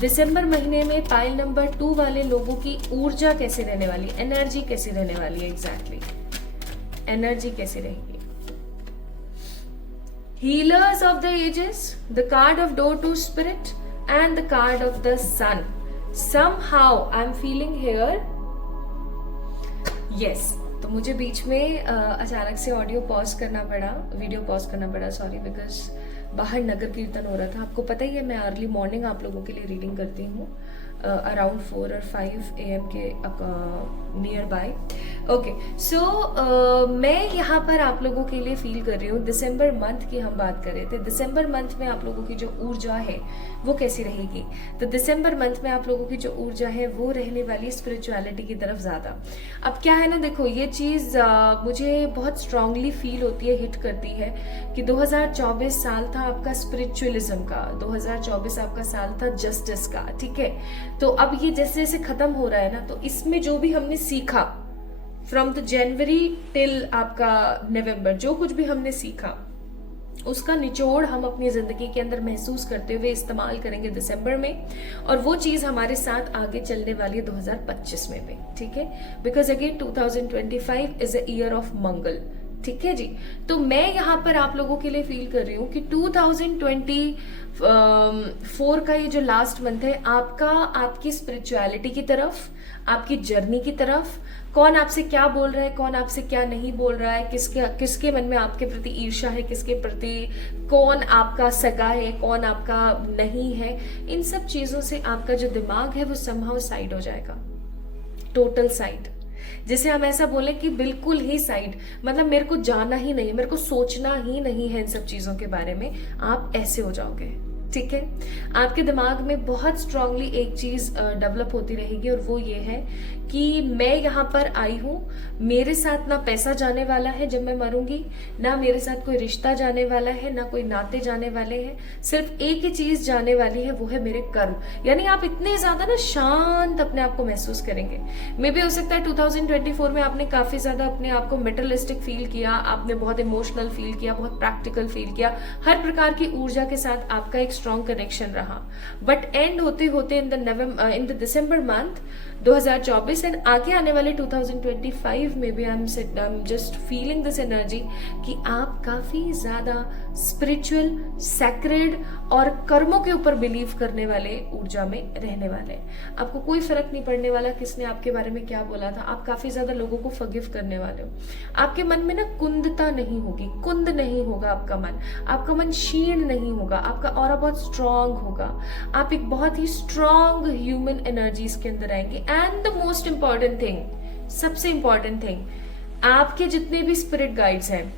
दिसंबर महीने में पाइल नंबर 2 वाले लोगों की ऊर्जा कैसे रहने वाली, एनर्जी कैसी रहने वाली है, एग्जैक्टली एनर्जी कैसी रहेगी। Healers of the ages, the card of door to spirit and the card of the sun. Somehow I'm feeling here, yes। तो मुझे बीच में अचानक से ऑडियो पॉज करना पड़ा, वीडियो पॉज करना पड़ा, सॉरी, बिकॉज बाहर नगर कीर्तन हो रहा था। आपको पता ही है मैं अर्ली मॉर्निंग आप लोगों के लिए रीडिंग करती हूँ अराउंड 4 और 5 AM के नियर बाय, ओके। सो मैं यहाँ पर आप लोगों के लिए फील कर रही हूँ, दिसंबर मंथ की हम बात कर रहे थे। दिसंबर मंथ में आप लोगों की जो ऊर्जा है वो कैसी रहेगी? तो दिसंबर मंथ में आप लोगों की जो ऊर्जा है वो रहने वाली स्पिरिचुअलिटी की तरफ ज़्यादा। अब क्या है ना, देखो ये चीज़ मुझे बहुत स्ट्रांगली फील होती है, हिट करती है कि 2024 साल था आपका स्पिरिचुअलिज्म का, 2024 आपका साल था जस्टिस का, ठीक है। तो अब ये जैसे जैसे खत्म हो रहा है ना, तो इसमें जो भी हमने सीखा फ्रॉम द जनवरी टिल आपका नवंबर, जो कुछ भी हमने सीखा उसका निचोड़ हम अपनी जिंदगी के अंदर महसूस करते हुए इस्तेमाल करेंगे दिसंबर में, और वो चीज हमारे साथ आगे चलने वाली है 2025 में भी, ठीक है। Because again 2025 is a year of Mangal, ठीक है जी। तो मैं यहाँ पर आप लोगों के लिए फील कर रही हूँ कि 2024 का ये जो लास्ट मंथ है आपका, आपकी स्पिरिचुअलिटी की तरफ, आपकी जर्नी की तरफ, कौन आपसे क्या बोल रहा है, कौन आपसे क्या नहीं बोल रहा है, किसके मन में आपके प्रति ईर्ष्या है, किसके प्रति कौन आपका सगा है, कौन आपका नहीं है, इन सब चीजों से आपका जो दिमाग है वो समहाउ साइड हो जाएगा, टोटल साइड। जैसे हम ऐसा बोले कि बिल्कुल ही साइड, मतलब मेरे को जाना ही नहीं है, मेरे को सोचना ही नहीं है इन सब चीजों के बारे में, आप ऐसे हो जाओगे, ठीक है। आपके दिमाग में बहुत स्ट्रांगली एक चीज डेवलप होती रहेगी और वो ये है कि मैं यहाँ पर आई हूँ, मेरे साथ ना पैसा जाने वाला है जब मैं मरूंगी, ना मेरे साथ कोई रिश्ता जाने वाला है, ना कोई नाते जाने वाले हैं, सिर्फ एक ही चीज जाने वाली है, वो है मेरे कर्म। यानी आप इतने ज्यादा ना शांत अपने आप को महसूस करेंगे। मे बी हो सकता है 2024 में आपने काफी ज्यादा अपने आप को मेटलिस्टिक फील किया, आपने बहुत इमोशनल फील किया, बहुत प्रैक्टिकल फील किया, हर प्रकार की ऊर्जा के साथ आपका एक स्ट्रॉन्ग कनेक्शन रहा। बट एंड होते होते in the December month 2024 and आगे आने वाले 2025 में भी I am just feeling this energy कि आप काफी ज्यादा स्पिरिचुअल, सैक्रेड और कर्मों के ऊपर बिलीव करने वाले ऊर्जा में रहने वाले। आपको कोई फर्क नहीं पड़ने वाला किसने आपके बारे में क्या बोला था। आप काफी ज्यादा लोगों को फॉरगिव करने वाले हो। आपके मन में ना कुंदता नहीं होगी, कुंद नहीं होगा आपका मन, आपका मन क्षीण नहीं होगा, आपका ऑरा बहुत स्ट्रांग होगा। आप एक बहुत ही स्ट्रांग ह्यूमन एनर्जीज के अंदर आएंगे। And the most important thing, सबसे इंपॉर्टेंट थिंग, आपके जितने भी स्पिरिट गाइड्स हैं,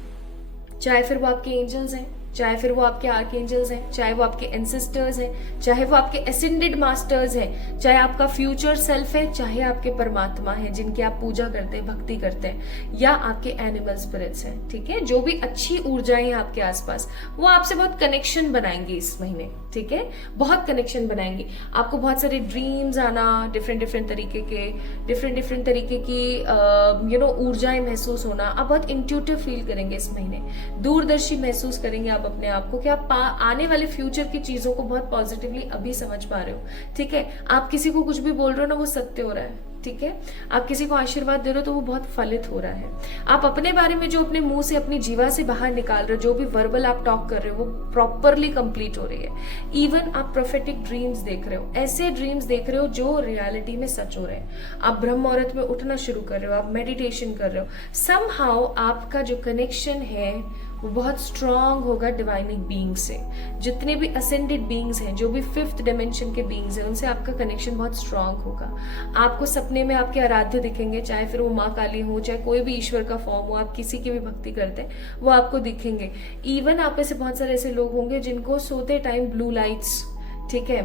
चाहे फिर वो आपके एंजल्स हैं, चाहे फिर वो आपके आर्क एंजल्स हैं, चाहे वो आपके एंसेस्टर्स हैं, चाहे वो आपके एसेंडेड मास्टर्स हैं, चाहे आपका फ्यूचर सेल्फ है, चाहे आपके परमात्मा है जिनकी आप पूजा करते हैं, भक्ति करते हैं, या आपके एनिमल स्पिरिट्स हैं, ठीक है, जो भी अच्छी ऊर्जाएं हैं आपके आसपास, वो आपसे बहुत कनेक्शन बनाएंगी इस महीने, ठीक है, बहुत कनेक्शन बनाएंगी। आपको बहुत सारे ड्रीम्स आना, डिफरेंट डिफरेंट तरीके की ऊर्जाएं महसूस होना, आप बहुत इंट्यूटिव फील करेंगे इस महीने, दूरदर्शी महसूस करेंगे आप अपने आप को कि आप आने वाले फ्यूचर की चीजों को बहुत पॉजिटिवली अभी समझ पा रहे हो, ठीक है। आप किसी को कुछ भी बोल रहे हो ना, वो सत्य हो रहा है, ठीक है। आप किसी को आशीर्वाद दे रहे हो तो वो बहुत फलित हो रहा है। आप अपने बारे में जो अपने मुंह से, अपनी जीवा से बाहर निकाल रहे हो, जो भी वर्बल आप टॉक कर रहे हो, वो प्रॉपरली कंप्लीट हो रही है। इवन आप प्रोफेटिक ड्रीम्स देख रहे हो, ऐसे ड्रीम्स देख रहे हो जो रियलिटी में सच हो रहे हैं। आप ब्रह्म मुहूर्त में उठना शुरू कर रहे हो, आप मेडिटेशन कर रहे हो, समहाउ आपका जो कनेक्शन है वो बहुत स्ट्रांग होगा डिवाइनिक बीइंग से। जितने भी असेंडेड बीइंग्स हैं, जो भी फिफ्थ डायमेंशन के बीइंग्स हैं, उनसे आपका कनेक्शन बहुत स्ट्रांग होगा। आपको सपने में आपके आराध्य दिखेंगे, चाहे फिर वो माँ काली हो, चाहे कोई भी ईश्वर का फॉर्म हो, आप किसी की भी भक्ति करते हैं वो आपको दिखेंगे। इवन आप में से बहुत सारे ऐसे लोग होंगे जिनको सोते टाइम ब्लू लाइट्स, ठीक है,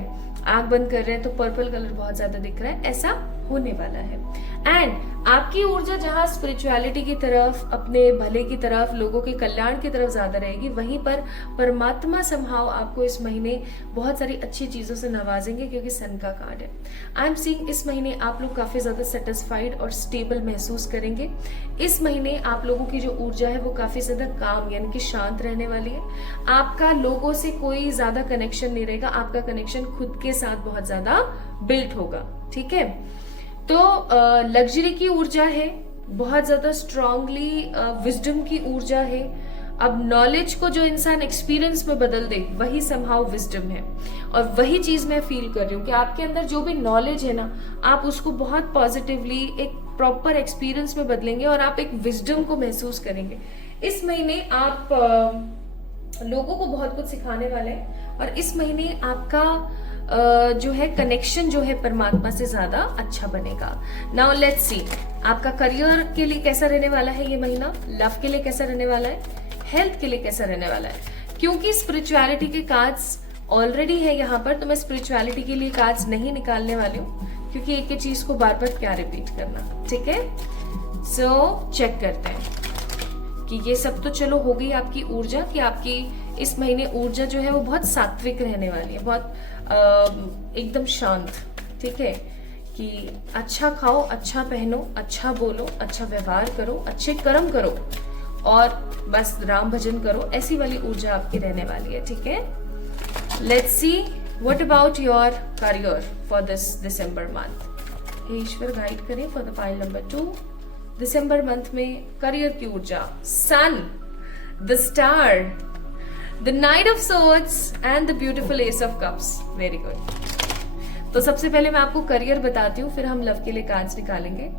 आंख बंद कर रहे हैं तो पर्पल कलर बहुत ज्यादा दिख रहा है, ऐसा होने वाला है। एंड आपकी ऊर्जा जहां स्पिरिचुअलिटी की तरफ, अपने भले की तरफ, लोगों के कल्याण की तरफ ज्यादा रहेगी, वहीं पर परमात्मा समहाउ आपको इस महीने बहुत सारी अच्छी चीजों से नवाजेंगे, क्योंकि सन का कार्ड है। आई एम सीइंग इस महीने आप लोग काफी ज्यादा सेटिस्फाइड और स्टेबल महसूस करेंगे। इस महीने आप लोगों की जो ऊर्जा है वो काफी ज्यादा काम यानी कि शांत रहने वाली है। आपका लोगों से कोई ज्यादा कनेक्शन नहीं रहेगा, आपका कनेक्शन खुद के साथ बहुत ज्यादा बिल्ट होगा, ठीक है। तो लग्जरी की ऊर्जा है, बहुत ज्यादा स्ट्रांगली विजडम की ऊर्जा है। अब नॉलेज को जो इंसान एक्सपीरियंस में बदल दे वही समहाउ विजडम है, और वही चीज मैं फील कर रही हूँ कि आपके अंदर जो भी नॉलेज है ना, आप उसको बहुत पॉजिटिवली एक प्रॉपर एक्सपीरियंस में बदलेंगे और आप एक विजडम को महसूस करेंगे। इस महीने आप लोगों को बहुत कुछ सिखाने वाले हैं, और इस महीने आपका जो है कनेक्शन जो है परमात्मा से ज्यादा अच्छा बनेगा। नाउ लेट्स सी आपका करियर के लिए कैसा रहने वाला है ये महीना, लव के लिए कैसा रहने वाला है, हेल्थ के लिए कैसा रहने वाला है। क्योंकि स्पिरिचुअलिटी के कार्ड्स ऑलरेडी है यहाँ पर, तो मैं स्पिरिचुअलिटी के लिए कार्ड्स नहीं निकालने वाली हूँ, क्योंकि एक ही चीज को बार बार क्या रिपीट करना, ठीक है। सो चेक करते हैं कि ये सब तो चलो हो गई आपकी ऊर्जा, कि आपकी इस महीने ऊर्जा जो है वो बहुत सात्विक रहने वाली है, बहुत एकदम शांत, ठीक है, कि अच्छा खाओ, अच्छा पहनो, अच्छा बोलो, अच्छा व्यवहार करो, अच्छे कर्म करो और बस राम भजन करो, ऐसी वाली ऊर्जा आपकी रहने वाली है, ठीक है। Let's see what about your career for this December month. ईश्वर गाइड करें for the pile number 2 December month में करियर की ऊर्जा। Sun, the star, the knight of swords and the beautiful ace of cups. Very good. तो सबसे पहले मैं आपको करियर बताती हूँ, फिर हम लव के लिए कार्ड्स निकालेंगे।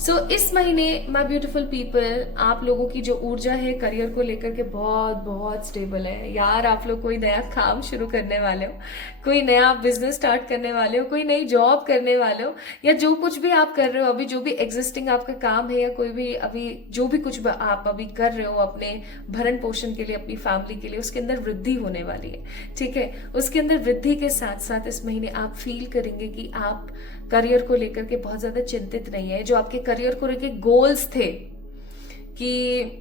सो इस महीने माय ब्यूटीफुल पीपल, आप लोगों की जो ऊर्जा है करियर को लेकर के बहुत बहुत स्टेबल है यार। आप लोग कोई नया काम शुरू करने वाले हो, कोई नया बिजनेस स्टार्ट करने वाले हो, कोई नई जॉब करने वाले हो, या जो कुछ भी आप कर रहे हो अभी, जो भी एग्जिस्टिंग आपका काम है, या कोई भी अभी जो भी कुछ आप अभी कर रहे हो अपने भरण पोषण के लिए, अपनी फैमिली के लिए, उसके अंदर वृद्धि होने वाली है। ठीक है, उसके अंदर वृद्धि के साथ साथ इस महीने आप फील करेंगे कि आप करियर को लेकर के बहुत ज्यादा चिंतित नहीं है। जो आपके करियर को लेकर गोल्स थे कि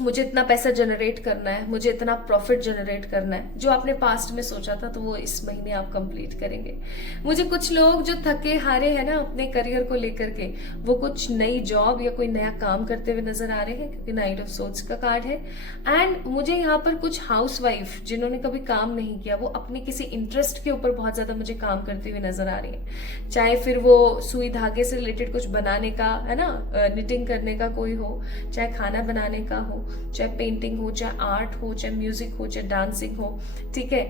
मुझे इतना पैसा जनरेट करना है, मुझे इतना प्रॉफिट जनरेट करना है, जो आपने पास्ट में सोचा था, तो वो इस महीने आप कंप्लीट करेंगे। मुझे कुछ लोग जो थके हारे हैं ना अपने करियर को लेकर के, वो कुछ नई जॉब या कोई नया काम करते हुए नजर आ रहे हैं, क्योंकि नाइट ऑफ सोर्ड्स का कार्ड है। एंड मुझे यहाँ पर कुछ हाउसवाइफ जिन्होंने कभी काम नहीं किया, वो अपने किसी इंटरेस्ट के ऊपर बहुत ज्यादा मुझे काम करते हुए नजर आ रही है। चाहे फिर वो सुई धागे से रिलेटेड कुछ बनाने का है ना, निटिंग करने का कोई हो, चाहे खाना बनाने का हो, चाहे पेंटिंग हो, चाहे आर्ट हो, चाहे म्यूजिक हो, चाहे डांसिंग हो। ठीक है,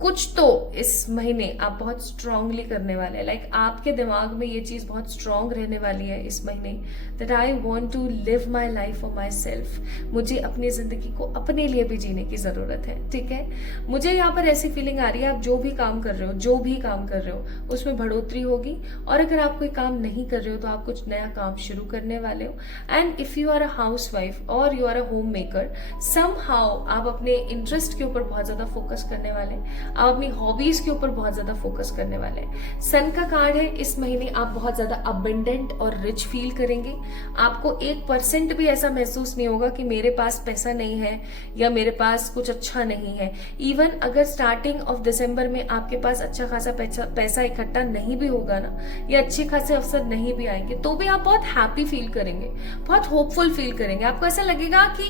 कुछ तो इस महीने आप बहुत स्ट्रांगली करने वाले हैं। लाइक आपके दिमाग में ये चीज बहुत स्ट्रांग रहने वाली है इस महीने, that I want to live my life for myself. मुझे अपनी जिंदगी को अपने लिए भी जीने की जरूरत है। ठीक है, मुझे यहाँ पर ऐसी फीलिंग आ रही है, आप जो भी काम कर रहे हो, जो भी काम कर रहे हो, उसमें बढ़ोतरी होगी। और अगर आप कोई काम नहीं कर रहे हो तो आप कुछ नया काम शुरू करने वाले हो। And if you are a housewife और you are a homemaker, somehow आप अपने इंटरेस्ट के ऊपर बहुत ज्यादा फोकस करने वाले हैं, आप अपनी हॉबीज के ऊपर बहुत ज्यादा फोकस करने वाले हैं। सन का कार्ड है, इस महीने आप बहुत ज्यादा अबंडेंट और रिच फील करेंगे। आपको 1% भी ऐसा महसूस नहीं होगा कि मेरे पास पैसा नहीं है या मेरे पास कुछ अच्छा नहीं है। इवन अगर स्टार्टिंग ऑफ दिसंबर में आपके पास अच्छा खासा पैसा इकट्ठा नहीं भी होगा ना, या अच्छे खासे अवसर नहीं भी आएंगे, तो भी आप बहुत हैप्पी फील करेंगे, बहुत होपफुल फील करेंगे। आपको ऐसा लगेगा कि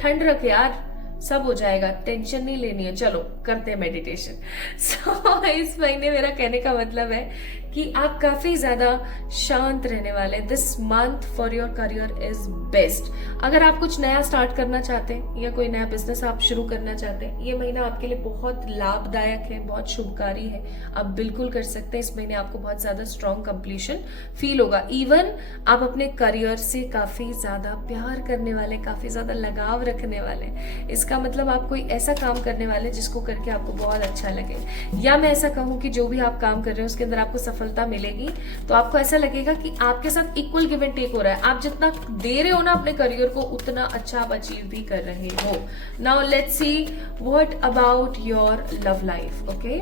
ठंड रख यार, सब हो जाएगा, टेंशन नहीं लेनी है, चलो करते हैं मेडिटेशन। सो इस महीने मेरा कहने का मतलब है कि आप काफी ज्यादा शांत रहने वाले हैं। This month for your career is best. अगर आप कुछ नया स्टार्ट करना चाहते हैं या कोई नया बिजनेस आप शुरू करना चाहते हैं, ये महीना आपके लिए बहुत लाभदायक है, बहुत शुभकारी है। आप बिल्कुल कर सकते हैं। इस महीने आपको बहुत ज्यादा स्ट्रॉन्ग कंप्लीशन फील होगा। इवन आप अपने करियर से काफी ज्यादा प्यार करने वाले, काफी ज्यादा लगाव रखने वाले। इसका मतलब आप कोई ऐसा काम करने वाले जिसको करके आपको बहुत अच्छा लगे, या मैं ऐसा कहूँ कि जो भी आप काम कर रहे हो उसके अंदर आपको सफलता मिलेगी, तो आपको ऐसा लगेगा कि आपके साथ इक्वल गिव एंड टेक हो रहा है। आप जितना दे रहे हो ना अपने करियर को, उतना अच्छा आप अचीव भी कर रहे हो। Now let's see what about your love life. Okay,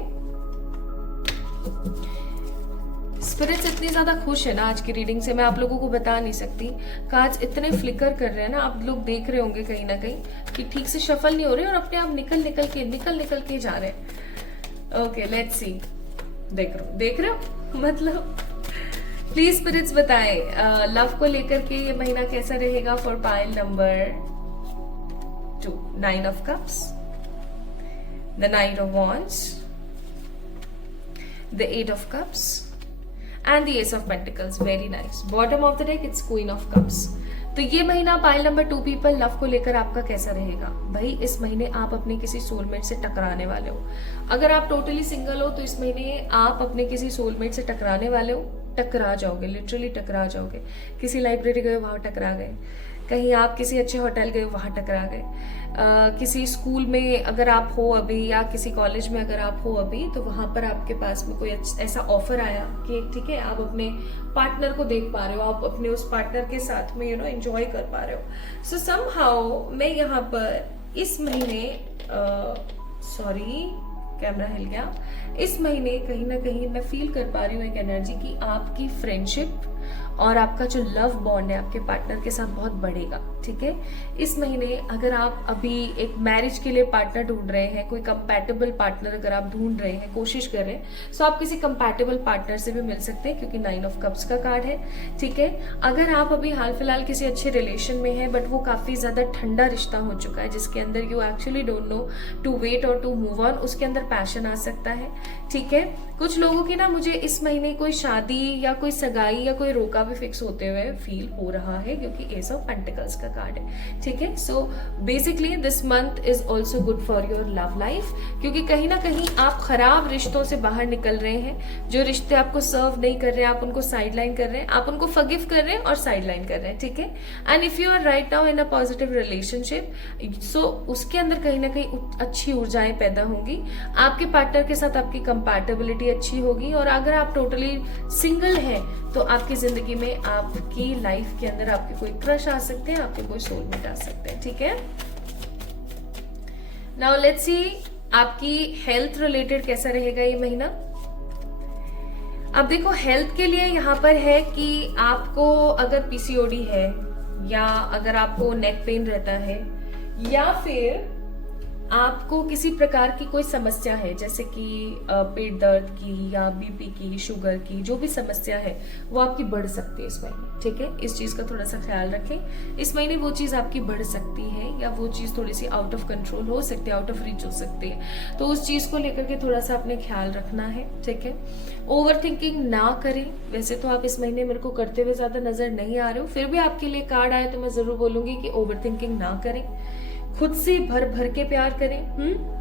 spirits इतनी ज्यादा खुश है ना आज की रीडिंग से, मैं आप लोगों को बता नहीं सकती। कार्ड्स इतने फ्लिकर कर रहे हैं ना, आप लोग देख रहे होंगे कहीं ना कहीं कि ठीक से शफल नहीं हो रहे और अपने आप निकल निकल के जा रहे हैं। ओके लेट्स सी, देख रहे हो मतलब प्लीज स्पिरिट्स बताएं लव को लेकर के ये महीना कैसा रहेगा for pile number 2। 9 of cups, the knight of wands, the 8 of cups and the ace of pentacles. Very nice. Bottom of the deck it's queen of cups. तो ये महीना पाइल नंबर 2 पीपल लव को लेकर आपका कैसा रहेगा भाई? इस महीने आप अपने किसी सोलमेट से टकराने वाले हो। अगर आप टोटली सिंगल हो तो इस महीने आप अपने किसी सोलमेट से टकराने वाले हो, टकरा जाओगे, लिटरली टकरा जाओगे। किसी लाइब्रेरी गए वहां टकरा गए, कहीं आप किसी अच्छे होटल गए वहां टकरा गए, किसी स्कूल में अगर आप हो अभी या किसी कॉलेज में अगर आप हो अभी, तो वहां पर आपके पास में कोई ऐसा ऑफर आया कि ठीक है आप अपने पार्टनर को देख पा रहे हो, आप अपने उस पार्टनर के साथ में एंजॉय कर पा रहे हो। सो समहाउ मैं यहाँ पर इस महीने सॉरी कैमरा हिल गया, इस महीने कहीं ना कहीं मैं फील कर पा रही हूँ एक एनर्जी की आपकी फ्रेंडशिप और आपका जो लव बॉन्ड है आपके पार्टनर के साथ बहुत बढ़ेगा। ठीक है, इस महीने अगर आप अभी एक मैरिज के लिए पार्टनर ढूंढ रहे हैं, कोई कंपैटिबल पार्टनर अगर आप ढूंढ रहे हैं, कोशिश कर रहे हैं, तो आप किसी कंपैटिबल पार्टनर से भी मिल सकते हैं क्योंकि 9 ऑफ कप्स का कार्ड है। ठीक है, अगर आप अभी हाल फिलहाल किसी अच्छे रिलेशन में है बट वो काफी ज्यादा ठंडा रिश्ता हो चुका है जिसके अंदर you actually don't know to wait or to move on, उसके अंदर पैशन आ सकता है। ठीक है, कुछ लोगों की ना मुझे इस महीने कोई शादी या कोई सगाई या कोई रोका भी फिक्स होते हुए फील हो रहा है, क्योंकि एस ऑफ पेंटिकल्स का कार्ड है, ठीक है। So basically this month is also good for your love life, क्योंकि कहीं ना कहीं आप खराब रिश्तों से बाहर निकल रहे हैं। जो रिश्ते आपको सर्व नहीं कर रहे हैं, आप उनको साइडलाइन कर रहे हैं, आप उनको फॉरगिव कर रहे हैं और साइडलाइन कर रहे हैं, ठीक है। And if you are right now in a positive relationship, so उसके अंदर कहीं ना कहीं अच्छी ऊर्जाएं पैदा होंगी। आपके पार्टनर के साथ आपकी कंपैटिबिलिटी अच्छी होगी। और अगर आप टोटली सिंगल हैं तो आपकी जिंदगी में, आपकी लाइफ के अंदर आपके कोई क्रश आ सकते हैं, आपके कोई सोलमेट आ सकते हैं, ठीक है। नाउ लेट्स सी आपकी हेल्थ रिलेटेड कैसा रहेगा ये महीना। अब देखो, हेल्थ के लिए यहाँ पर है कि आपको अगर पीसीओडी है, या अगर आपको नेक पेन रहता है, या फिर आपको किसी प्रकार की कोई समस्या है, जैसे कि पेट दर्द की या बीपी की, शुगर की, जो भी समस्या है वो आपकी बढ़ सकती है इस महीने, ठीक है। इस चीज का थोड़ा सा ख्याल रखें। इस महीने वो चीज आपकी बढ़ सकती है, या वो चीज थोड़ी सी आउट ऑफ कंट्रोल हो सकती है, आउट ऑफ रीच हो सकती है, तो उस चीज को लेकर के थोड़ा सा अपने ख्याल रखना है, ठीक है। ओवर थिंकिंग ना करें। वैसे तो आप इस महीने मेरे को करते हुए ज्यादा नजर नहीं आ रहे हो, फिर भी आपके लिए कार्ड आए तो मैं जरूर बोलूंगी कि ओवर थिंकिंग ना करें। खुद से भर भर के प्यार करें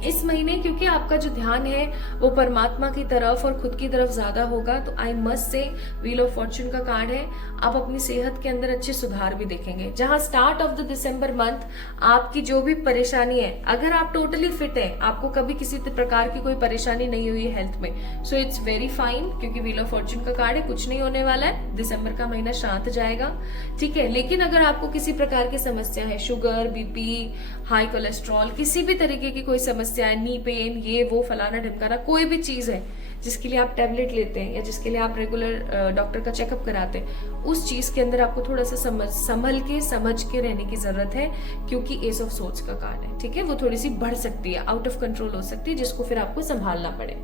इस महीने, क्योंकि आपका जो ध्यान है वो परमात्मा की तरफ और खुद की तरफ ज्यादा होगा। तो I must say wheel of Fortune का कार्ड है। आप अपनी सेहत के अंदर अच्छे सुधार भी देखेंगे। जहां start of the December month आपकी जो भी परेशानी है, अगर आप टोटली फिट हैं, आपको कभी किसी प्रकार की कोई परेशानी नहीं हुई है हेल्थ में, सो इट्स वेरी फाइन, क्योंकि व्हील ऑफ फॉर्च्यून का कार्ड है, कुछ नहीं होने वाला है। दिसंबर का महीना शांत जाएगा, ठीक है। लेकिन अगर आपको किसी प्रकार की समस्या है, शुगर, बीपी, हाई कोलेस्ट्रॉल, किसी भी तरीके की कोई समस्या है, नी पेन, ये वो फलाना ढिमकाना, कोई भी चीज है जिसके लिए आप टैबलेट लेते हैं या जिसके लिए आप रेगुलर डॉक्टर का चेकअप कराते हैं, उस चीज के अंदर आपको थोड़ा सा समझ के रहने की जरूरत है, क्योंकि एस ऑफ सोर्ड्स का कार्ड है, ठीक है। वो थोड़ी सी बढ़ सकती है, आउट ऑफ कंट्रोल हो सकती है, जिसको फिर आपको संभालना पड़े।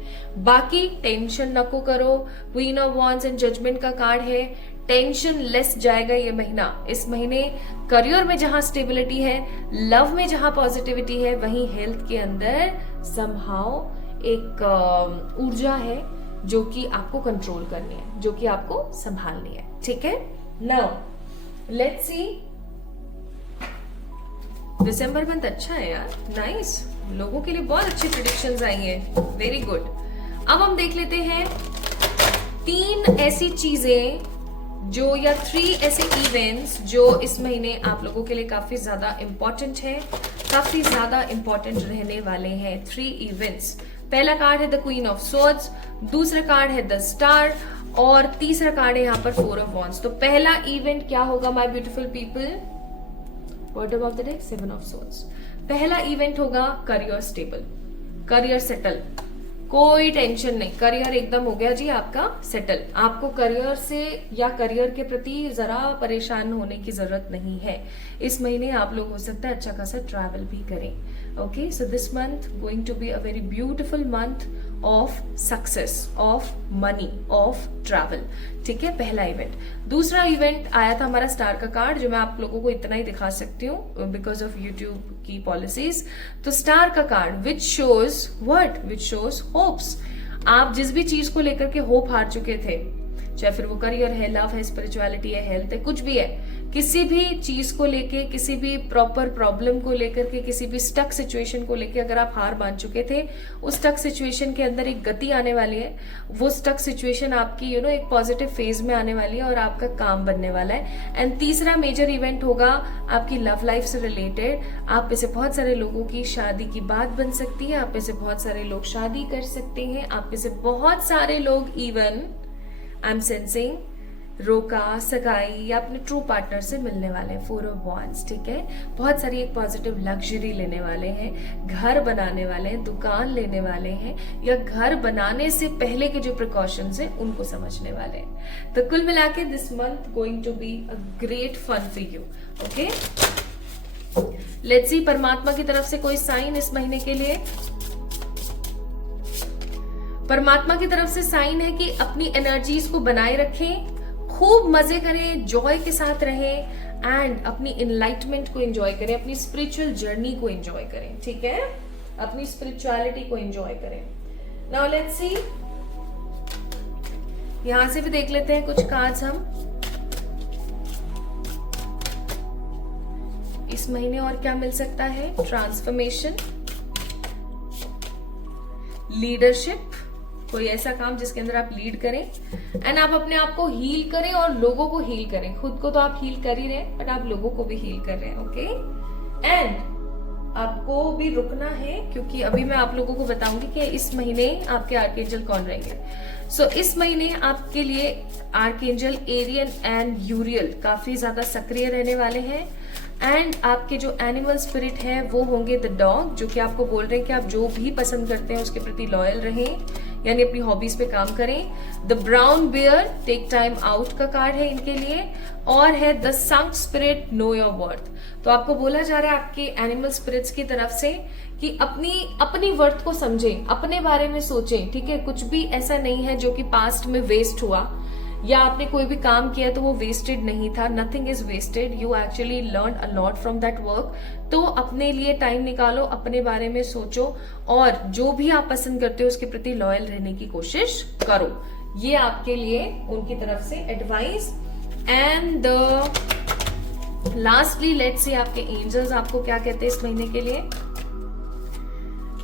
बाकी टेंशन नको करो। Queen of wands and judgement का कार्ड है। टेंशन लेस जाएगा ये महीना। इस महीने करियर में जहां स्टेबिलिटी है, लव में जहां पॉजिटिविटी है, वहीं हेल्थ के अंदर समहाउ एक ऊर्जा है जो कि आपको कंट्रोल करनी है, जो कि आपको संभालनी है, ठीक है। Now let's C, December month अच्छा है यार, नाइस। लोगों के लिए बहुत अच्छी प्रेडिक्शंस आई हैं, वेरी गुड। अब हम देख लेते हैं 3 ऐसी चीजें जो, या 3 ऐसे इवेंट्स जो इस महीने आप लोगों के लिए काफी ज्यादा इंपॉर्टेंट है, काफी ज्यादा इंपॉर्टेंट रहने वाले हैं। 3 इवेंट्स। पहला कार्ड है द क्वीन ऑफ सोर्ड्स, दूसरा कार्ड है द स्टार, और तीसरा कार्ड है यहाँ पर 4 ऑफ वॉन्ड्स। तो पहला इवेंट क्या होगा my beautiful people? Bottom of the deck 7 of swords. पहला इवेंट होगा करियर स्टेबल, करियर सेटल, कोई टेंशन नहीं, करियर एकदम हो गया जी आपका सेटल। आपको करियर से या करियर के प्रति जरा परेशान होने की जरूरत नहीं है। इस महीने आप लोग हो सकता है अच्छा खासा ट्रैवल भी करें। Okay, so this month going to be a very beautiful month of success, of money, of travel, ठीक है। पहला इवेंट। दूसरा इवेंट आया था हमारा स्टार का कार्ड, जो मैं आप लोगों को इतना ही दिखा सकती हूँ बिकॉज ऑफ यूट्यूब की पॉलिसीज। तो स्टार का card which shows what? Which shows hopes. आप जिस भी चीज को लेकर के होप हार चुके थे, चाहे फिर वो करियर है, लव है, स्पिरिचुअलिटी है, हेल्थ है, कुछ भी है, किसी भी चीज को लेके, किसी भी प्रॉपर प्रॉब्लम को लेकर के, किसी भी स्टक सिचुएशन को लेके अगर आप हार मान चुके थे, उस स्टक सिचुएशन के अंदर एक गति आने वाली है। वो स्टक सिचुएशन आपकी एक पॉजिटिव फेज में आने वाली है और आपका काम बनने वाला है। एंड तीसरा मेजर इवेंट होगा आपकी लव लाइफ से रिलेटेड। आप में से बहुत सारे लोगों की शादी की बात बन सकती है, आप में से बहुत सारे लोग शादी कर सकते हैं, आप में से बहुत सारे लोग इवन आई एम सेंसिंग रोका, सगाई या अपने ट्रू पार्टनर से मिलने वाले हैं। 4 ऑफ वॉन्ड्स, ठीक है। बहुत सारी एक पॉजिटिव लग्जरी लेने वाले हैं, घर बनाने वाले हैं, दुकान लेने वाले हैं, या घर बनाने से पहले के जो प्रिकॉशंस हैं उनको समझने वाले हैं। तो कुल मिला के this month going to be a great fun for you. Okay, let's see परमात्मा की तरफ से कोई साइन इस महीने के लिए। परमात्मा की तरफ से साइन है कि अपनी एनर्जीज को बनाए रखें, खूब मजे करें, जॉय के साथ रहें एंड अपनी एनलाइटमेंट को एंजॉय करें, अपनी स्पिरिचुअल जर्नी को एंजॉय करें, ठीक है, अपनी स्पिरिचुअलिटी को एंजॉय करें। नाउ लेट्स सी यहां से भी देख लेते हैं कुछ कार्ड्स हम इस महीने और क्या मिल सकता है। ट्रांसफॉर्मेशन, लीडरशिप, कोई ऐसा काम जिसके अंदर आप लीड करें एंड आप अपने आप को हील करें और लोगों को हील करें। खुद को तो आप हील कर ही रहे हैं बट आप लोगों को भी हील कर रहे हैं। ओके, एंड आपको भी रुकना है क्योंकि अभी मैं आप लोगों को बताऊंगी कि इस महीने आपके आर्कएंजल कौन रहेंगे। सो इस महीने आपके लिए आर्कएंजल एरियन एंड यूरियल काफी ज्यादा सक्रिय रहने वाले हैं एंड आपके जो एनिमल स्पिरिट है वो होंगे द डॉग, जो कि आपको बोल रहे हैं कि आप जो भी पसंद करते हैं उसके प्रति लॉयल रहें, यानी अपनी हॉबीज पे काम करें। The brown bear, take time out का कार्ड है इनके लिए, और है the skunk spirit, know your worth. तो आपको बोला जा रहा है आपके एनिमल स्पिरिट्स की तरफ से कि अपनी वर्थ को समझें, अपने बारे में सोचें। ठीक है, कुछ भी ऐसा नहीं है जो कि पास्ट में वेस्ट हुआ या आपने कोई भी काम किया तो वो वेस्टेड नहीं था। Nothing is wasted, you actually learn a lot from that work. तो अपने लिए टाइम निकालो, अपने बारे में सोचो और जो भी आप पसंद करते हो उसके प्रति लॉयल रहने की कोशिश करो। ये आपके लिए उनकी तरफ से advice. And lastly let's see आपके एंजल्स आपको क्या कहते हैं इस महीने के लिए।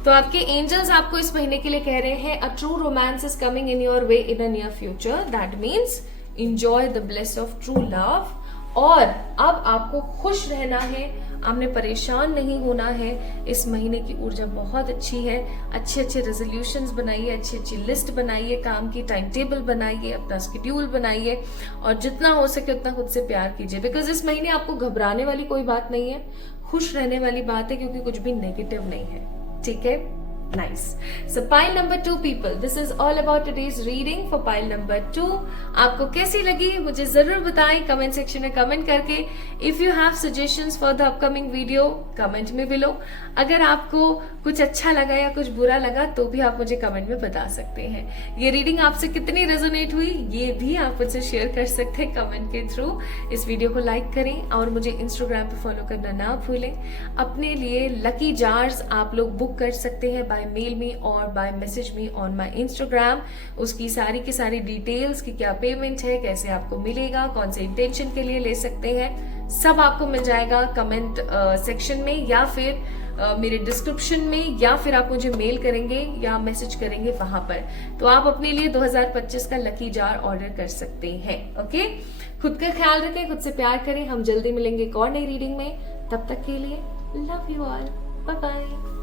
तो आपके एंजल्स आपको इस महीने के लिए कह रहे हैं a true romance is coming in your way in a near future, that means enjoy the bless of true love. और अब आपको खुश रहना है, आपने परेशान नहीं होना है। इस महीने की ऊर्जा बहुत अच्छी है। अच्छे अच्छे रेजोल्यूशंस बनाइए, अच्छी अच्छी लिस्ट बनाइए, काम की टाइम टेबल बनाइए, अपना स्केड्यूल बनाइए और जितना हो सके उतना खुद से प्यार कीजिए। बिकॉज इस महीने आपको घबराने वाली कोई बात नहीं है, खुश रहने वाली बात है क्योंकि कुछ भी नेगेटिव नहीं है। ठीक है, nice. So pile number 2 people, this is all about today's reading for pile number 2। आपको कैसी लगी मुझे जरूर बताएं कमेंट सेक्शन में कमेंट करके। If you have suggestions for the upcoming video comment में बिलो। अगर आपको कुछ अच्छा लगा या कुछ बुरा लगा तो भी आप मुझे कमेंट में बता सकते हैं। ये रीडिंग आपसे कितनी रेजोनेट हुई ये भी आप मुझसे शेयर कर सकते हैं कमेंट के थ्रू। इस वीडियो को लाइक करें और मुझे इंस्टाग्राम पे फॉलो करना ना भूलें। अपने लिए लकी जार्स आप लोग बुक कर सकते हैं बाय मेल मी और by message me on my Instagram. उसकी सारी की सारी डिटेल्स की क्या पेमेंट है, कैसे आपको मिलेगा, कौन से इंटेंशन के लिए ले सकते हैं, सब आपको मिल जाएगा कमेंट सेक्शन में या फिर मेरे डिस्क्रिप्शन में, या फिर आप मुझे मेल करेंगे या मैसेज करेंगे वहां पर। तो आप अपने लिए 2025 का लकी जार ऑर्डर कर सकते हैं। ओके, खुद का ख्याल रखें, खुद से प्यार करें। हम जल्दी मिलेंगे एक और नई रीडिंग में। तब तक के लिए love you all, bye bye.